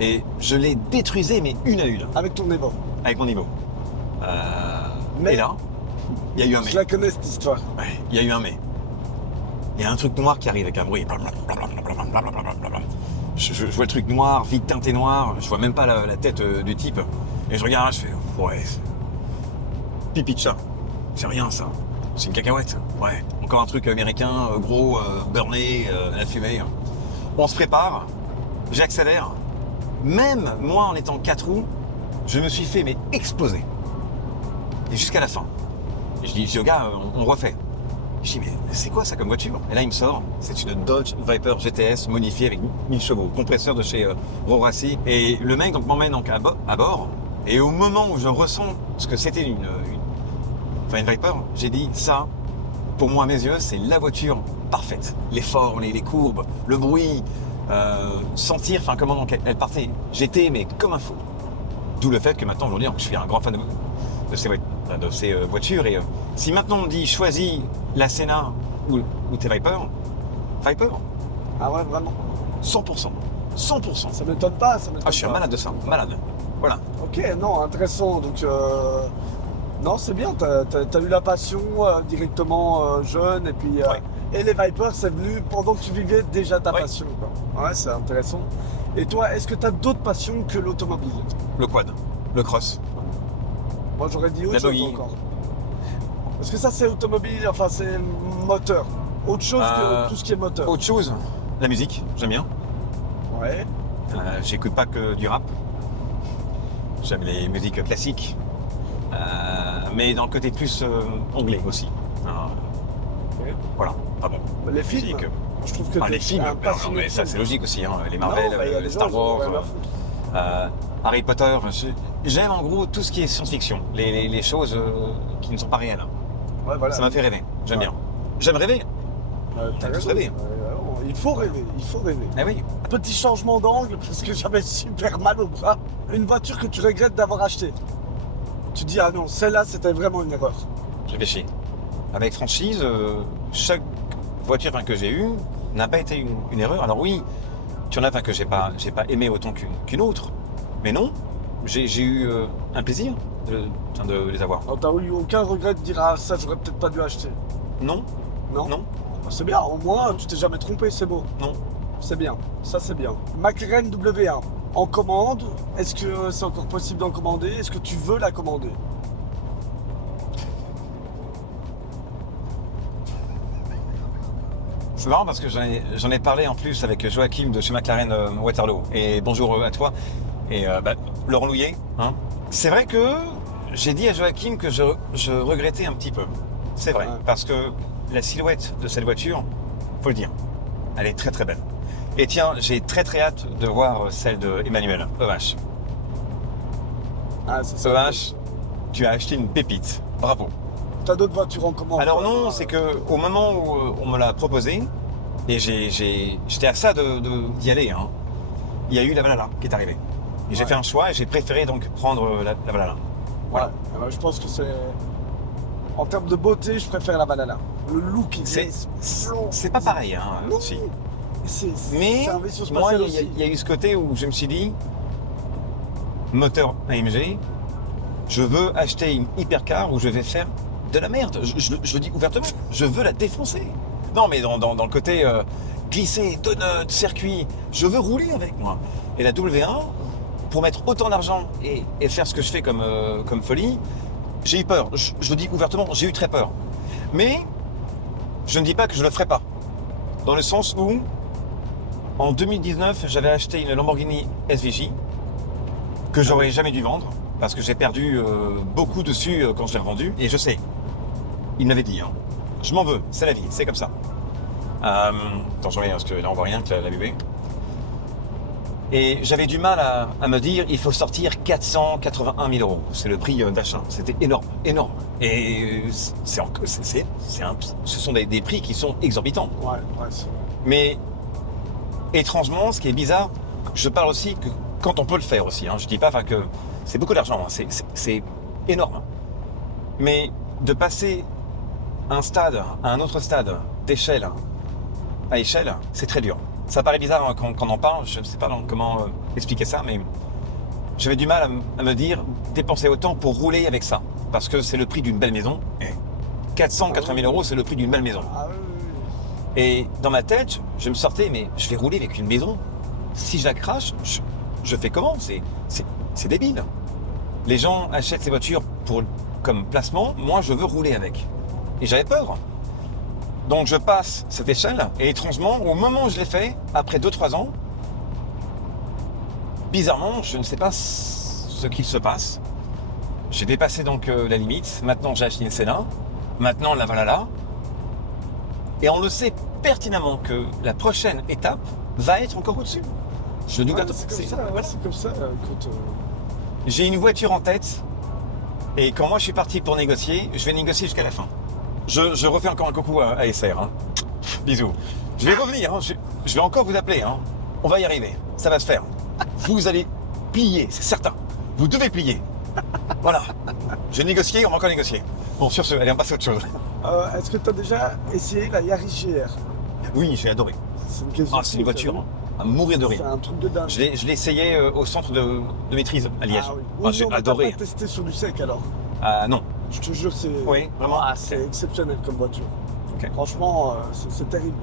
Et je les détruisais, mais une à une. Avec ton niveau. Avec mon niveau. Et là, il y a eu un mais. Je la connais cette histoire. Ouais, il y a eu un mais. Il y a un truc noir qui arrive avec un bruit. Je vois le truc noir, vite teinté noir. Je vois même pas la tête du type. Et je regarde, je fais ouais. Pipi de chat. C'est rien ça. C'est une cacahuète. Ouais. Encore un truc américain, gros, burné, à la fumée. On se prépare. J'accélère. Même moi, en étant 4 roues, je me suis fait exploser. Et jusqu'à la fin. Et je dis au gars, on refait. Je dis, mais c'est quoi ça comme voiture? Et là, il me sort, c'est une Dodge Viper GTS modifiée avec 1000 chevaux, compresseur de chez Rorassi. Et le mec m'emmène à bord. Et au moment où je ressens ce que c'était une Viper, j'ai dit, ça, pour moi, à mes yeux, c'est la voiture parfaite. L'effort, les courbes, le bruit, sentir, comment elle partait. J'étais, mais comme un fou. D'où le fait que maintenant, aujourd'hui, je suis un grand fan de ces voitures. Et si maintenant on me dit choisis la Senna ou tes Viper. Ah ouais, vraiment 100%. Ça m'étonne pas, je suis un malade de ça, malade. Voilà. Ok, non, intéressant. Donc, non, c'est bien, t'as eu la passion directement jeune, et puis et les Vipers, c'est venu pendant que tu vivais déjà ta passion, quoi. Ouais, c'est intéressant. Et toi, est-ce que t'as d'autres passions que l'automobile? Le quad, le cross. Moi, j'aurais dit autre chose encore. Parce que ça, c'est automobile, enfin, c'est moteur. Autre chose que tout ce qui est moteur. Autre chose, la musique, j'aime bien. Ouais. J'écoute pas que du rap. J'aime les musiques classiques. Mais dans le côté plus anglais aussi. Ok. Voilà. Ah bon. Les films, Musique. je trouve que Les t'es films, un non, passionné mais de ça films. c'est logique aussi. Hein. Les Non, Marvel, bah, y a des les gens, Star ils ont Wars, rien à foutre. Harry Potter. J'aime en gros tout ce qui est science-fiction. Les choses qui ne sont pas réelles. Ouais, voilà. Ça m'a fait rêver. J'aime Ouais. bien. J'aime rêver. T'as tous raison. rêvé. Il faut rêver, il faut rêver. Ah oui. Petit changement d'angle parce que j'avais super mal au bras. Une voiture que tu regrettes d'avoir achetée. Tu dis ah non, celle-là c'était vraiment une erreur. Je réfléchis. Avec franchise, chaque voiture que j'ai eue n'a pas été une erreur. Alors oui, tu en as que j'ai pas aimé autant qu'une autre. Mais non, j'ai eu un plaisir de les avoir. Alors t'as eu aucun regret de dire ah ça j'aurais peut-être pas dû acheter. Non, Non. non, Bah, c'est bien, au moins tu t'es jamais trompé, c'est beau. non. C'est bien, ça c'est bien. McLaren W1, en commande, est-ce que c'est encore possible d'en commander? Est-ce que tu veux la commander? C'est marrant parce que j'en ai parlé en plus avec Joachim de chez McLaren Waterloo. Et bonjour à toi. Et Laurent Louillet. Hein. C'est vrai que j'ai dit à Joachim que je regrettais un petit peu. C'est vrai. Ouais. Parce que la silhouette de cette voiture, faut le dire, elle est très très belle. Et tiens, j'ai très très hâte de voir celle de Emmanuel EH. Ah c'est ça. EH, tu as acheté une pépite. Bravo. T'as d'autres voitures en commande? Alors toi, non, c'est que au moment où on me l'a proposé, et j'étais à ça d'y aller, hein, il y a eu la Valhalla qui est arrivée. Et j'ai Ouais. fait un choix et j'ai préféré donc prendre la Valhalla. Voilà. Ouais, eh ben, je pense que c'est... En termes de beauté, je préfère la Valhalla. Le look, il C'est pas pareil, hein, Non. aussi. C'est un vaisseau moi, spatial il aussi. y a eu ce côté où je me suis dit, moteur AMG, je veux acheter une hypercar où je vais faire de la merde. Je le dis ouvertement, je veux la défoncer. Non, mais dans le côté glisser, donut, circuit, je veux rouler avec moi. Et la W1, pour mettre autant d'argent et faire ce que je fais comme folie, j'ai eu peur. Je le dis ouvertement, j'ai eu très peur. Mais je ne dis pas que je ne le ferai pas. Dans le sens où, en 2019, j'avais acheté une Lamborghini SVJ que j'aurais jamais dû vendre parce que j'ai perdu beaucoup dessus quand je l'ai revendue. Et je sais, il m'avait dit, hein, je m'en veux, c'est la vie, c'est comme ça. Attends, je reviens parce que là on voit rien que la bébé. Et j'avais du mal à me dire, il faut sortir 481 000 euros. C'est le prix d'achat. C'était énorme, énorme. Et ce sont des prix qui sont exorbitants. Ouais, c'est... Mais étrangement, ce qui est bizarre, je parle aussi que quand on peut le faire aussi. Hein, je dis pas que c'est beaucoup d'argent, hein, c'est énorme. Mais de passer un stade à un autre stade d'échelle à échelle, c'est très dur. Ça paraît bizarre hein, quand on en parle, je ne sais pas comment expliquer ça, mais j'avais du mal à me dire dépenser autant pour rouler avec ça. Parce que c'est le prix d'une belle maison. 480 000 euros, c'est le prix d'une belle maison. Ah oui, oui, oui. Et dans ma tête, je me sortais, mais je vais rouler avec une maison. Si je la crache, je fais comment? C'est débile. Les gens achètent ces voitures comme placement. Moi, je veux rouler avec. Et j'avais peur. Donc je passe cette échelle et étrangement, au moment où je l'ai fait, après 2-3 ans, bizarrement, je ne sais pas ce qu'il se passe. J'ai dépassé donc la limite. Maintenant, j'ai acheté une Senna. Maintenant, la Valhalla. Et on le sait pertinemment que la prochaine étape va être encore au-dessus. Je doute Ouais, pas. c'est comme ça, ouais, c'est comme ça. Écoute, J'ai une voiture en tête. Et quand moi je suis parti pour négocier, je vais négocier jusqu'à la fin. Je refais encore un coucou à SR. Hein. Bisous. Je vais revenir, hein. Je vais encore vous appeler. Hein. On va y arriver, ça va se faire. Vous allez plier, c'est certain. Vous devez plier. Voilà. J'ai négocié, on va encore négocier. Bon, sur ce, allez, on passe à autre chose. est-ce que tu as déjà essayé la Yaris GR? Oui, j'ai adoré. C'est une question. Ah, c'est une voiture à mourir de C'est rire. un truc de dingue. Je l'ai essayé au centre de maîtrise à Liège. Ah oui. Ah, Oui, j'ai non, mais adoré. t'as pas testé sur du sec alors. Ah non. Je te jure, c'est. Oui, vraiment. Ah, c'est exceptionnel comme voiture. Ok. Franchement, c'est terrible.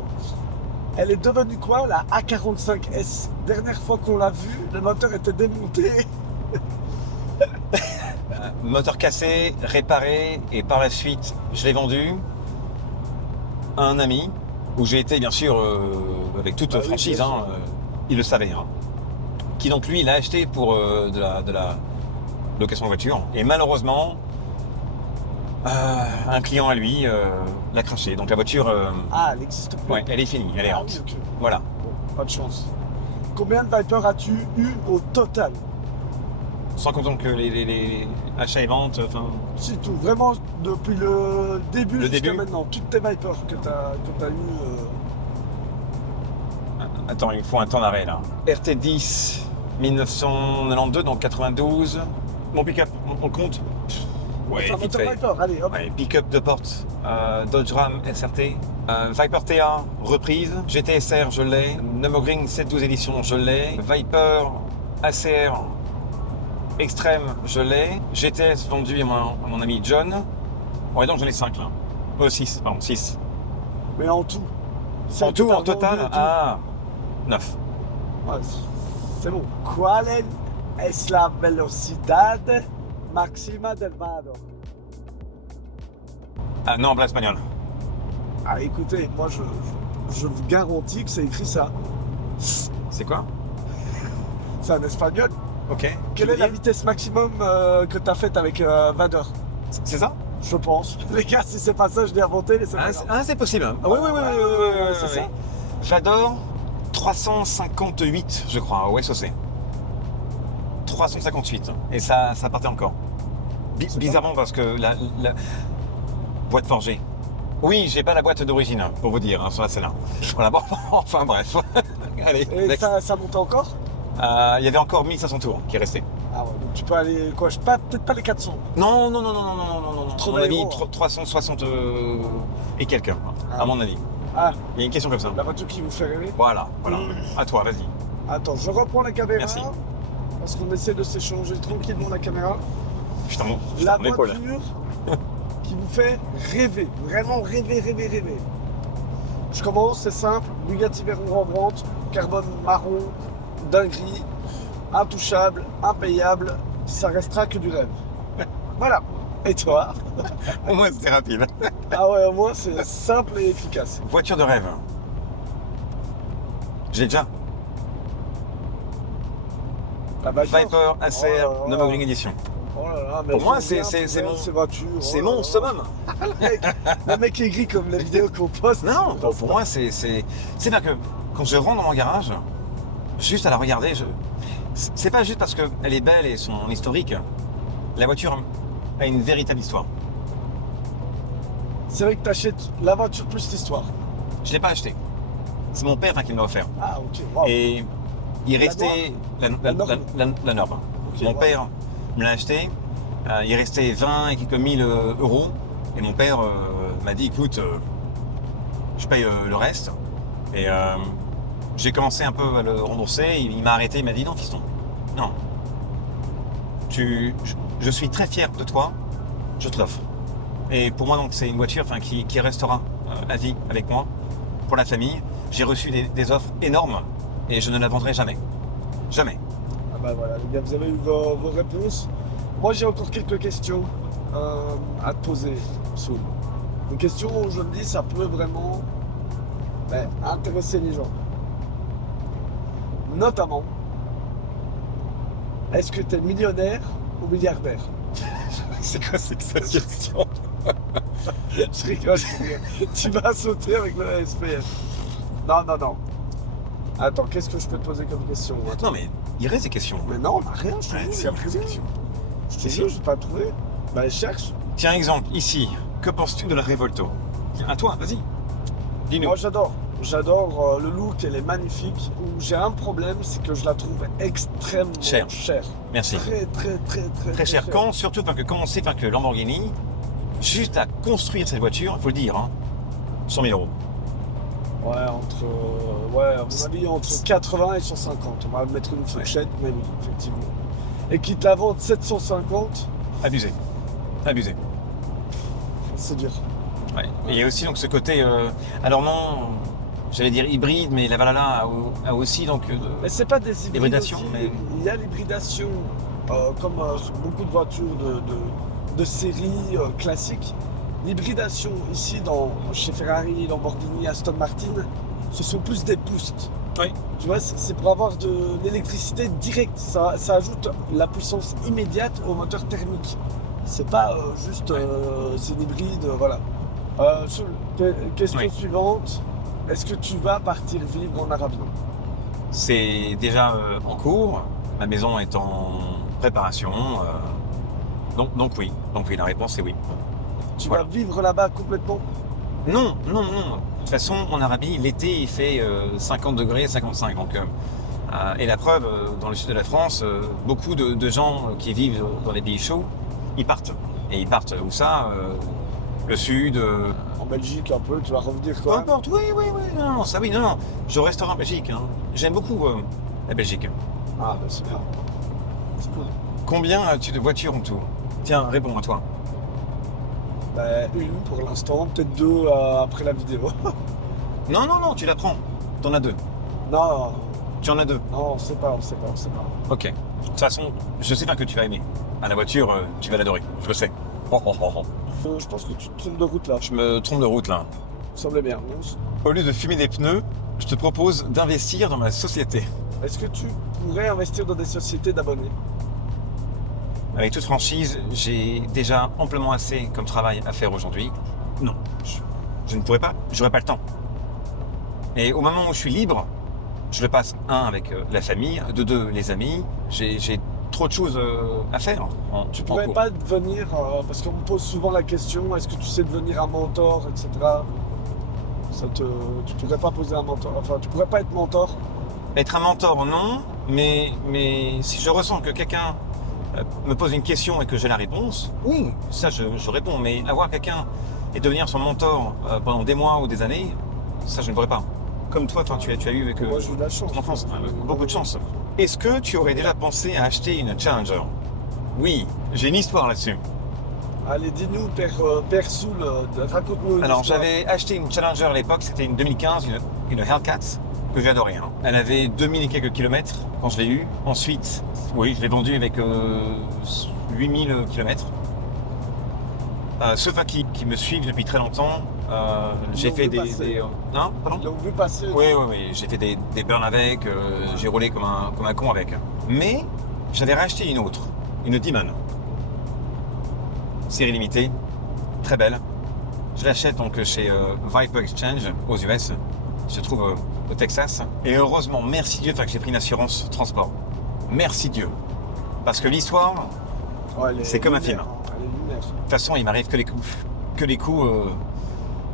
Elle est devenue quoi, la A45S? Dernière fois qu'on l'a vue, le moteur était démonté. moteur cassé, réparé, et par la suite, je l'ai vendu à un ami, où j'ai été bien sûr avec toute franchise, bien hein, sûr. il le savait, hein, qui donc lui l'a acheté pour de la location de voiture, et malheureusement, un client à lui l'a craché, donc la voiture, Ah, elle n'existe plus. ouais, elle est finie, elle est Ah out. oui, ok. Voilà. Bon, pas de chance. Combien de Viper as-tu eu au total? Sans compter donc les achats et ventes, enfin... C'est tout, vraiment depuis le début Le jusqu'à début maintenant, toutes tes Vipers que tu as eu. Attends, il me faut un temps d'arrêt là. RT10 1992, donc 92. Mon pick-up, on compte. Ouais, Enfin, vite moteur fait. Viper, allez, hop. Ouais, pick-up de porte, Dodge Ram SRT, Viper TA reprise, GTSR je l'ai, Nürburgring 712 édition je l'ai, Viper ACR Extrême je l'ai, GTS vendu à mon ami John. Ouais, donc j'en ai 5 là. 6, pardon, 6. Mais en tout. En tout, en total, ah, 9. Ouais, c'est bon. ¿Cuál es la velocidad máxima del vado? Ah non, en blanc espagnol. Ah, écoutez, moi je vous garantis que c'est écrit ça. C'est quoi? C'est un espagnol. Ok. Quelle est la vitesse maximum que tu as faite avec Vader? C'est ça? Je pense. Les gars, si c'est pas ça, je l'ai inventé, mais c'est pas grave. C'est possible. Ah, oui, c'est ça. J'adore 358, je crois, au SOC. 358. Et ça partait encore. Bizarrement, parce que la boîte forgée. Oui, j'ai pas la boîte d'origine, pour vous dire, hein, sur la celle-là. Voilà, bon, enfin bref. Allez, Et next. ça monte encore? Il y avait encore 1500 tours qui restaient. Ah ouais, donc tu peux aller, quoi, peut-être pas les 400. Non. Trop À mon avis, d'aéro. 360 et quelques, Ah. à mon avis. Ah, Il y a une question comme ça. la voiture qui vous fait rêver. Voilà. À toi, vas-y. Attends, je reprends la caméra. Merci. Parce qu'on essaie de s'échanger tranquillement la caméra. Putain, La mon épaule. voiture qui vous fait rêver, vraiment rêver. Je commence, c'est simple, Bugatti Veyron Rembrandt, carbone marron, dinguerie, intouchable, impayable, ça restera que du rêve. Voilà. Et toi? Au moins, c'était rapide. Ah ouais, au moins c'est simple et efficace. Voiture de rêve. Je l'ai déjà. La Viper ACR Oh là là. Nürburgring Edition. Oh là là, mais Pour moi, j'aime bien c'est tout mon- ces voitures. C'est Oh mon là là. summum. Le mec est gris comme la vidéo qu'on poste. Non, pour moi, c'est bien que quand je rentre dans mon garage, juste à la regarder, c'est pas juste parce qu'elle est belle et son historique. La voiture a une véritable histoire. C'est vrai que t'achètes la voiture plus l'histoire. Je ne l'ai pas acheté. C'est mon père qui me l'a offert. Ah ok, waouh. Et il restait la norme. Ok, Mon wow. père me l'a acheté. Il restait 20 et quelques mille euros. Et mon père m'a dit, écoute, je paye le reste. Et j'ai commencé un peu à le rembourser. Il m'a arrêté, il m'a dit, non fiston, non. Je suis très fier de toi, je te l'offre. Et pour moi, donc, c'est une voiture qui restera à vie avec moi, pour la famille. J'ai reçu des offres énormes et je ne la vendrai jamais. Jamais. Ah bah voilà, les gars, vous avez eu vos réponses. Moi, j'ai encore quelques questions à te poser, Soul. Une question où je me dis, ça peut vraiment intéresser les gens. Notamment, est-ce que tu es millionnaire ou milliardaire? C'est quoi cette question? Je rigole. Tu vas sauter avec le SPF. Non. Attends, qu'est-ce que je peux te poser comme question? Attends. Non mais il reste des questions. Mais non, on n'a rien, je te Ouais, dis, si, il y a il plus reste des rien. questions. Je te jure, je n'ai pas trouvé. Bah, cherche. Tiens, exemple, ici, que penses-tu de la Revolto? À toi, vas-y. Dis-nous. Moi, j'adore le look, elle est magnifique. Où j'ai un problème, c'est que je la trouve extrêmement Cher. chère. Merci. Très Très cher. Quand, surtout que comme on sait que Lamborghini, juste à construire cette voiture, il faut le dire, hein, 100 000 euros. Ouais, à mon avis, entre 80 et 150. On va mettre une fourchette, mais oui, effectivement. Et qui te la vendent 750, Abusé. c'est dur. Ouais. Et il y a aussi donc ce côté, alors non, j'allais dire hybride, mais la Valhalla a aussi donc. Mais c'est pas des hybrides Hybridation, aussi. mais- Il y a l'hybridation comme sur beaucoup de voitures de série classiques, l'hybridation ici chez Ferrari, Lamborghini, Aston Martin, ce sont plus des boosts. Oui. Tu vois, c'est pour avoir de l'électricité directe. Ça ajoute la puissance immédiate au moteur thermique. C'est pas juste c'est une hybride, voilà. Question Oui. suivante. Est-ce que tu vas partir vivre en Arabie? C'est déjà en cours. Ma maison est en préparation. Donc oui. Donc oui, la réponse est oui. Tu Voilà. vas vivre là-bas complètement? Non. De toute façon, en Arabie, l'été, il fait 50 degrés, 55. Donc, et la preuve, dans le sud de la France, beaucoup de gens qui vivent dans les pays chauds, ils partent. Et ils partent où ça Le sud. En Belgique un peu, tu vas revenir Peu quoi? importe, oui. Non, ça oui, non. Je resterai en Belgique. Hein. J'aime beaucoup la Belgique. Ah bah c'est bien. C'est cool. Combien as-tu de voitures en tout? Tiens, réponds à toi. Bah, une pour l'instant, peut-être deux après la vidéo. Non, tu la prends. T'en as deux. Non, Tu en as deux. non, on sait pas. Ok. De toute façon, je sais bien que tu vas aimer. À la voiture, tu vas l'adorer. Je le sais. Oh. Je pense que tu te trompes de route là. Je me trompe de route là. Ça semblait bien. Non? Au lieu de fumer des pneus, je te propose d'investir dans ma société. Est-ce que tu pourrais investir dans des sociétés d'abonnés? Avec toute franchise, j'ai déjà amplement assez comme travail à faire aujourd'hui. Non, je ne pourrais pas. J'aurais pas le temps. Et au moment où je suis libre, je le passe, avec la famille, de deux, les amis. J'ai trop de choses à faire. Tu pourrais pas devenir, parce qu'on me pose souvent la question, est-ce que tu sais devenir un mentor, etc. Tu pourrais pas poser un mentor, enfin tu pourrais pas être mentor. Être un mentor, non, mais si je ressens que quelqu'un me pose une question et que j'ai la réponse, oui, ça je réponds. Mais avoir quelqu'un et devenir son mentor pendant des mois ou des années, ça je ne pourrais pas. Comme toi, tu as eu avec Moi j'ai eu de la chance. ton enfance, beaucoup de chance. Est-ce que tu aurais déjà pensé à acheter une Challenger? Oui, j'ai une histoire là-dessus. Allez, dis-nous, Père Soul, raconte-nous une Alors histoire. j'avais acheté une Challenger à l'époque, c'était une 2015, une Hellcat, que j'ai adorée. Hein. Elle avait 2000 et quelques kilomètres quand je l'ai eue. Ensuite, oui, je l'ai vendue avec 8000 kilomètres. Ceux qui me suivent depuis très longtemps, j'ai fait des hein, pardon? Ils l'ont vu passer. Oui, j'ai fait des burns avec, j'ai roulé comme un con avec. Mais j'avais racheté une autre, une Demon. Série limitée, très belle. Je l'achète donc chez Viper Exchange aux US, qui se trouve au Texas. Et heureusement, merci Dieu, que j'ai pris une assurance transport. Merci Dieu. Parce que l'histoire, Ouais, c'est comme un film. Elle est lunaire. de toute façon, il m'arrive que les coups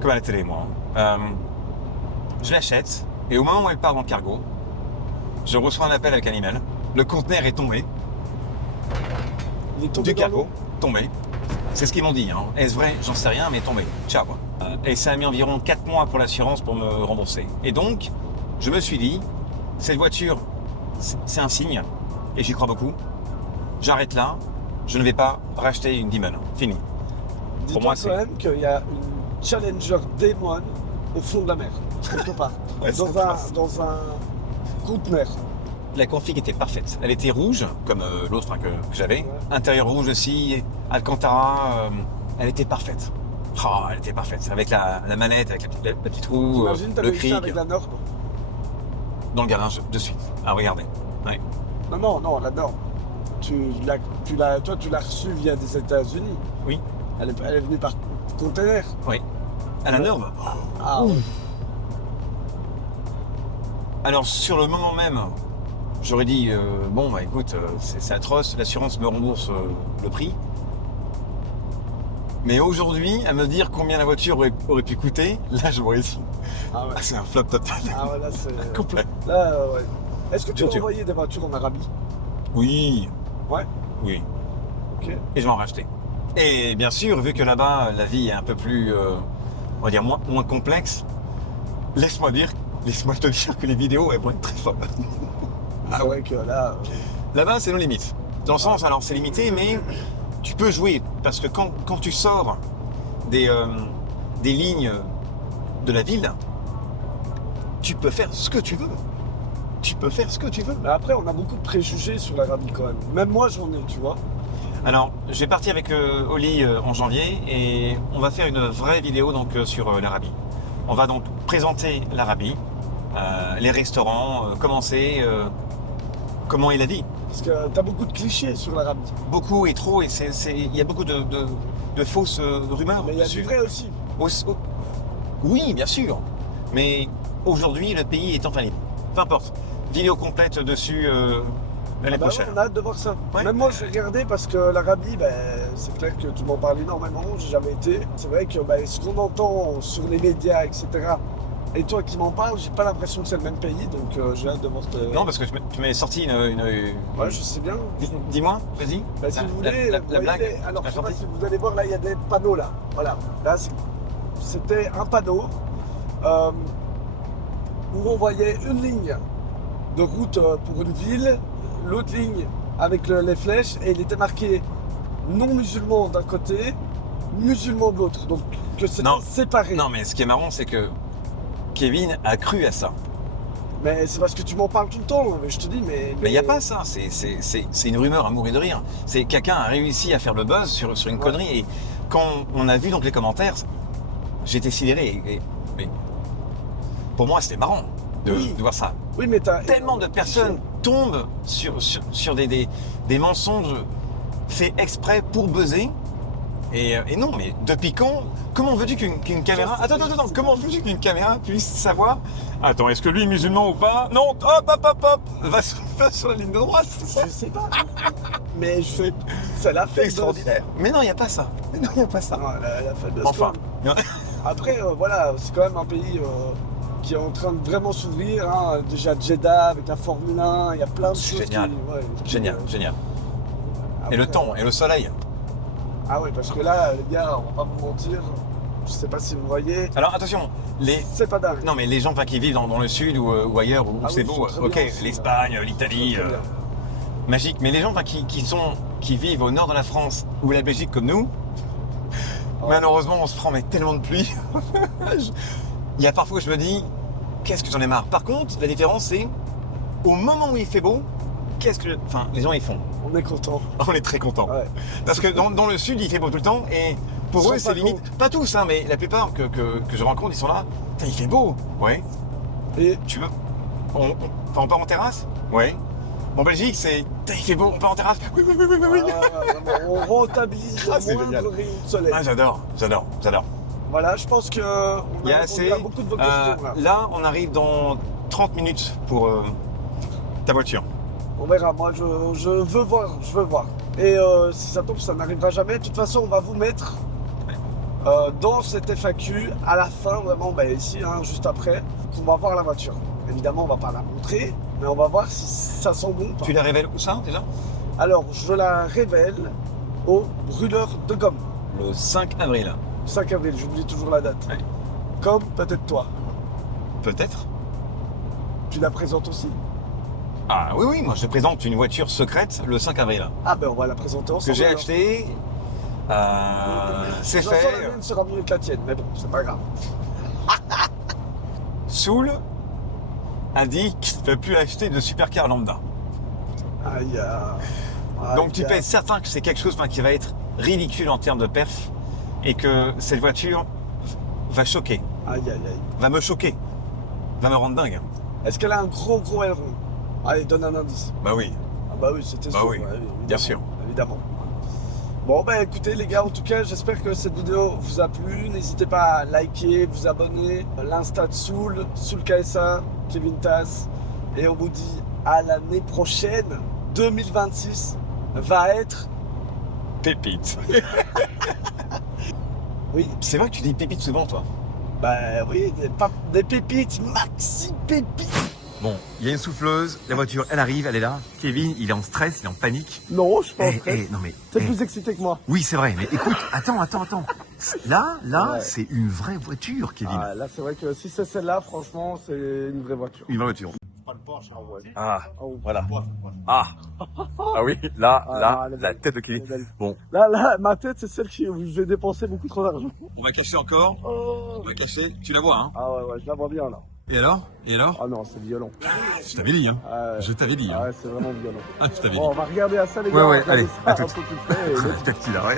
comme à la télé, moi. Je l'achète, et au moment où elle part dans le cargo, je reçois un appel avec un email. Le conteneur est tombé, Il est tombé du dans l'eau. cargo, tombé. C'est ce qu'ils m'ont dit. Hein. Est-ce vrai? J'en sais rien, mais tombé. Ciao. Et ça a mis environ 4 mois pour l'assurance pour me rembourser. Et donc, je me suis dit, cette voiture, c'est un signe, et j'y crois beaucoup. J'arrête là, je ne vais pas racheter une Demon. Fini. Dis-toi moi, quand c'est- même qu'il y a une Challenger Demon au fond de la mer, quelque part. Ouais, dans, c'est un, classe. dans un conteneur. La config était parfaite. Elle était rouge, comme l'autre que j'avais. Ouais. Intérieur rouge aussi, Alcantara. Elle était parfaite. Oh, elle était parfaite. Avec la manette, avec la petite roue, J'imagine t'avais le eu ça cric, avec la norme. dans le garage, de suite. À regarder. Ouais. Non, la norme. Toi, tu l'as reçue via des États-Unis. Oui. Elle est venue par conteneur. Oui. À la norme. Ah, Ouh. Alors, sur le moment même, j'aurais dit bon, bah écoute, c'est atroce, l'assurance me rembourse le prix. Mais aujourd'hui, à me dire combien la voiture aurait pu coûter, là, je m'aurais dit, ah ouais. c'est un flop total. Ah ouais, là, c'est. Complet. Là, ouais. Est-ce que tu as Voiture. envoyé des voitures en Arabie? Oui. Ouais. Oui. Ok. Et je vais en racheter. Et bien sûr, vu que là-bas, la vie est un peu plus, on va dire, moins complexe, laisse-moi te dire que les vidéos, elles vont être très folles. C'est vrai que là. Là-bas, c'est nos limites. Dans le sens, alors c'est limité, mais tu peux jouer. Parce que quand tu sors des lignes de la ville, tu peux faire ce que tu veux. tu peux faire ce que tu veux. Mais après, on a beaucoup de préjugés sur l'Arabie quand même. Même moi, j'en ai, tu vois. Alors, je vais partir avec Oli en janvier et on va faire une vraie vidéo donc, sur l'Arabie. On va donc présenter l'Arabie, les restaurants, comment est la vie. Parce que t'as beaucoup de clichés sur l'Arabie. Beaucoup et trop, et il y a beaucoup de fausses rumeurs. Mais il y a dessus. du vrai aussi. Oui, bien sûr. Mais aujourd'hui, le pays est enfin libre. Peu importe. Vidéo complète dessus l'année Bah prochaine. ouais, on a hâte de voir ça. Ouais. Même moi, je vais regarder parce que l'Arabie, c'est clair que tu m'en parles énormément, j'ai jamais été. C'est vrai que ce qu'on entend sur les médias, etc., et toi qui m'en parles, j'ai pas l'impression que c'est le même pays, donc j'ai hâte de voir. Non, parce que tu m'avais sorti une... Ouais, je sais bien. Dis-moi, vas-y. Bah, si vous voulez, la vous voyez blague. alors, la je sais pas sortie. si vous allez voir, là, il y a des panneaux, là. Voilà. Là, c'était un panneau où on voyait une ligne de route pour une ville, l'autre ligne avec les flèches, et il était marqué non musulman d'un côté, musulman de l'autre. Donc, que c'était Non. séparé. Non, mais ce qui est marrant, c'est que Kevin a cru à ça. Mais c'est parce que tu m'en parles tout le temps. Mais je te dis, mais Mais il n'y a pas ça, c'est une rumeur à mourir de rire. C'est quelqu'un a réussi à faire le buzz sur une connerie, et quand on a vu donc les commentaires, j'étais sidéré. Mais pour moi, c'était marrant de voir ça. Oui, mais t'as Tellement de personnes tombent sur des mensonges faits exprès pour buzzer. Et non, mais depuis quand? Comment veux-tu qu'une caméra... Attends, comment veux-tu qu'une caméra puisse savoir... Attends, est-ce que lui est musulman ou pas? Non, hop, va sur la ligne de droite. Je sais pas. Mais c'est la fête. Extraordinaire. Mais non, il n'y a pas ça. Non, la fête de Enfin. Spawn. Après, voilà, c'est quand même un pays qui est en train de vraiment s'ouvrir. Hein. Déjà Jeddah avec la Formule 1, il y a plein de choses. Génial. Génial. Après, Et le temps, et le soleil. Ah oui, parce que là, les gars, on va pas vous mentir. Je sais pas si vous voyez. Alors attention, C'est pas dingue. non mais les gens qui vivent dans le sud ou ailleurs où Ah c'est oui, beau, ils sont très ok, bien aussi, l'Espagne, l'Italie, Très bien. magique. Mais les gens qui vivent au nord de la France ou la Belgique comme nous, malheureusement on se prend mais tellement de pluie. Il y a parfois où je me dis, qu'est-ce que j'en ai marre. Par contre, la différence c'est, au moment où il fait beau, les gens ils font. On est content. On est très contents. Ouais. Parce que dans le sud, il fait beau tout le temps et pour Ils eux, sont c'est pas limite. Pas tous, hein, mais la plupart que je rencontre, ils sont là. Putain, il fait beau. Ouais. Et Tu veux. On part en terrasse? Ouais. En Belgique, c'est. Putain, il fait beau, on part en terrasse? Oui. vraiment, on rentabilise Ah, le c'est moindre génial. rayon de soleil. Ah, j'adore. Voilà, je pense qu'on Il y a a assez. répondu à beaucoup de vos questions. Là. Là, on arrive dans 30 minutes pour ta voiture. On verra, moi je veux voir. Et si ça tombe, ça n'arrivera jamais. De toute façon, on va vous mettre dans cette FAQ, à la fin, vraiment, ici, hein, juste après, qu'on va voir la voiture. Évidemment, on va pas la montrer, mais on va voir si ça sent bon ou pas. Tu la révèles où ça déjà? Alors, je la révèle au brûleur de gomme. Le 5 avril. 5 avril, j'oublie toujours la date. Ouais. Comme peut-être toi. Peut-être. Tu la présentes aussi. Ah oui, moi je te présente une voiture secrète le 5 avril. Ah ben on va la présenter ensemble. Que j'ai alors. acheté. C'est J'entends fait. la mienne sera mieux que la tienne, mais bon, c'est pas grave. Soul a dit qu'il ne peut plus acheter de supercar lambda. Aïe, Donc tu peux être certain que c'est quelque chose qui va être ridicule en termes de perf et que cette voiture va choquer, Aïe. va me choquer, va me rendre dingue. Est-ce qu'elle a un gros aileron? Allez, donne un indice. Bah oui. Ah bah oui, c'était Bah sûr. oui, ouais, évidemment, bien sûr. Évidemment. Bon écoutez les gars, en tout cas j'espère que cette vidéo vous a plu. N'hésitez pas à liker, vous abonner. L'Insta de Soul KSA, Kevin Tass. Et on vous dit à l'année prochaine. 2026 va être... Pépite. Oui, C'est vrai que tu dis pépite souvent toi. bah oui, des pépites, maxi pépites. Bon, il y a une souffleuse, la voiture elle arrive, elle est là. Kevin, il est en stress, il est en panique. Non, je pense que non mais. t'es plus excité que moi. Oui, c'est vrai, mais écoute, attends. Là, Ouais. c'est une vraie voiture, Kevin. Ah, là c'est vrai que si c'est celle-là, franchement, c'est une vraie voiture. Une vraie voiture. Ah ouais. Ah, Oh. voilà. Ah oui, là, elle est la belle. tête de Elle est Kevin. belle. Bon, Là, ma tête, c'est celle où je vais dépenser beaucoup trop d'argent. on va cacher encore. Oh. On va cacher. Tu la vois, hein? Ah ouais, je la vois bien là. Et alors? Et alors? Ah non, c'est violent. Je t'avais dit, hein. Ah, Je t'avais dit, hein. ouais, c'est vraiment violent. Ah, je t'avais dit. Bon, on va regarder à ça, les gars. Ouais, on va ouais, regarder allez, ça à un tout. peu plus près. Et let's go. Peut-être qu'il a, ouais.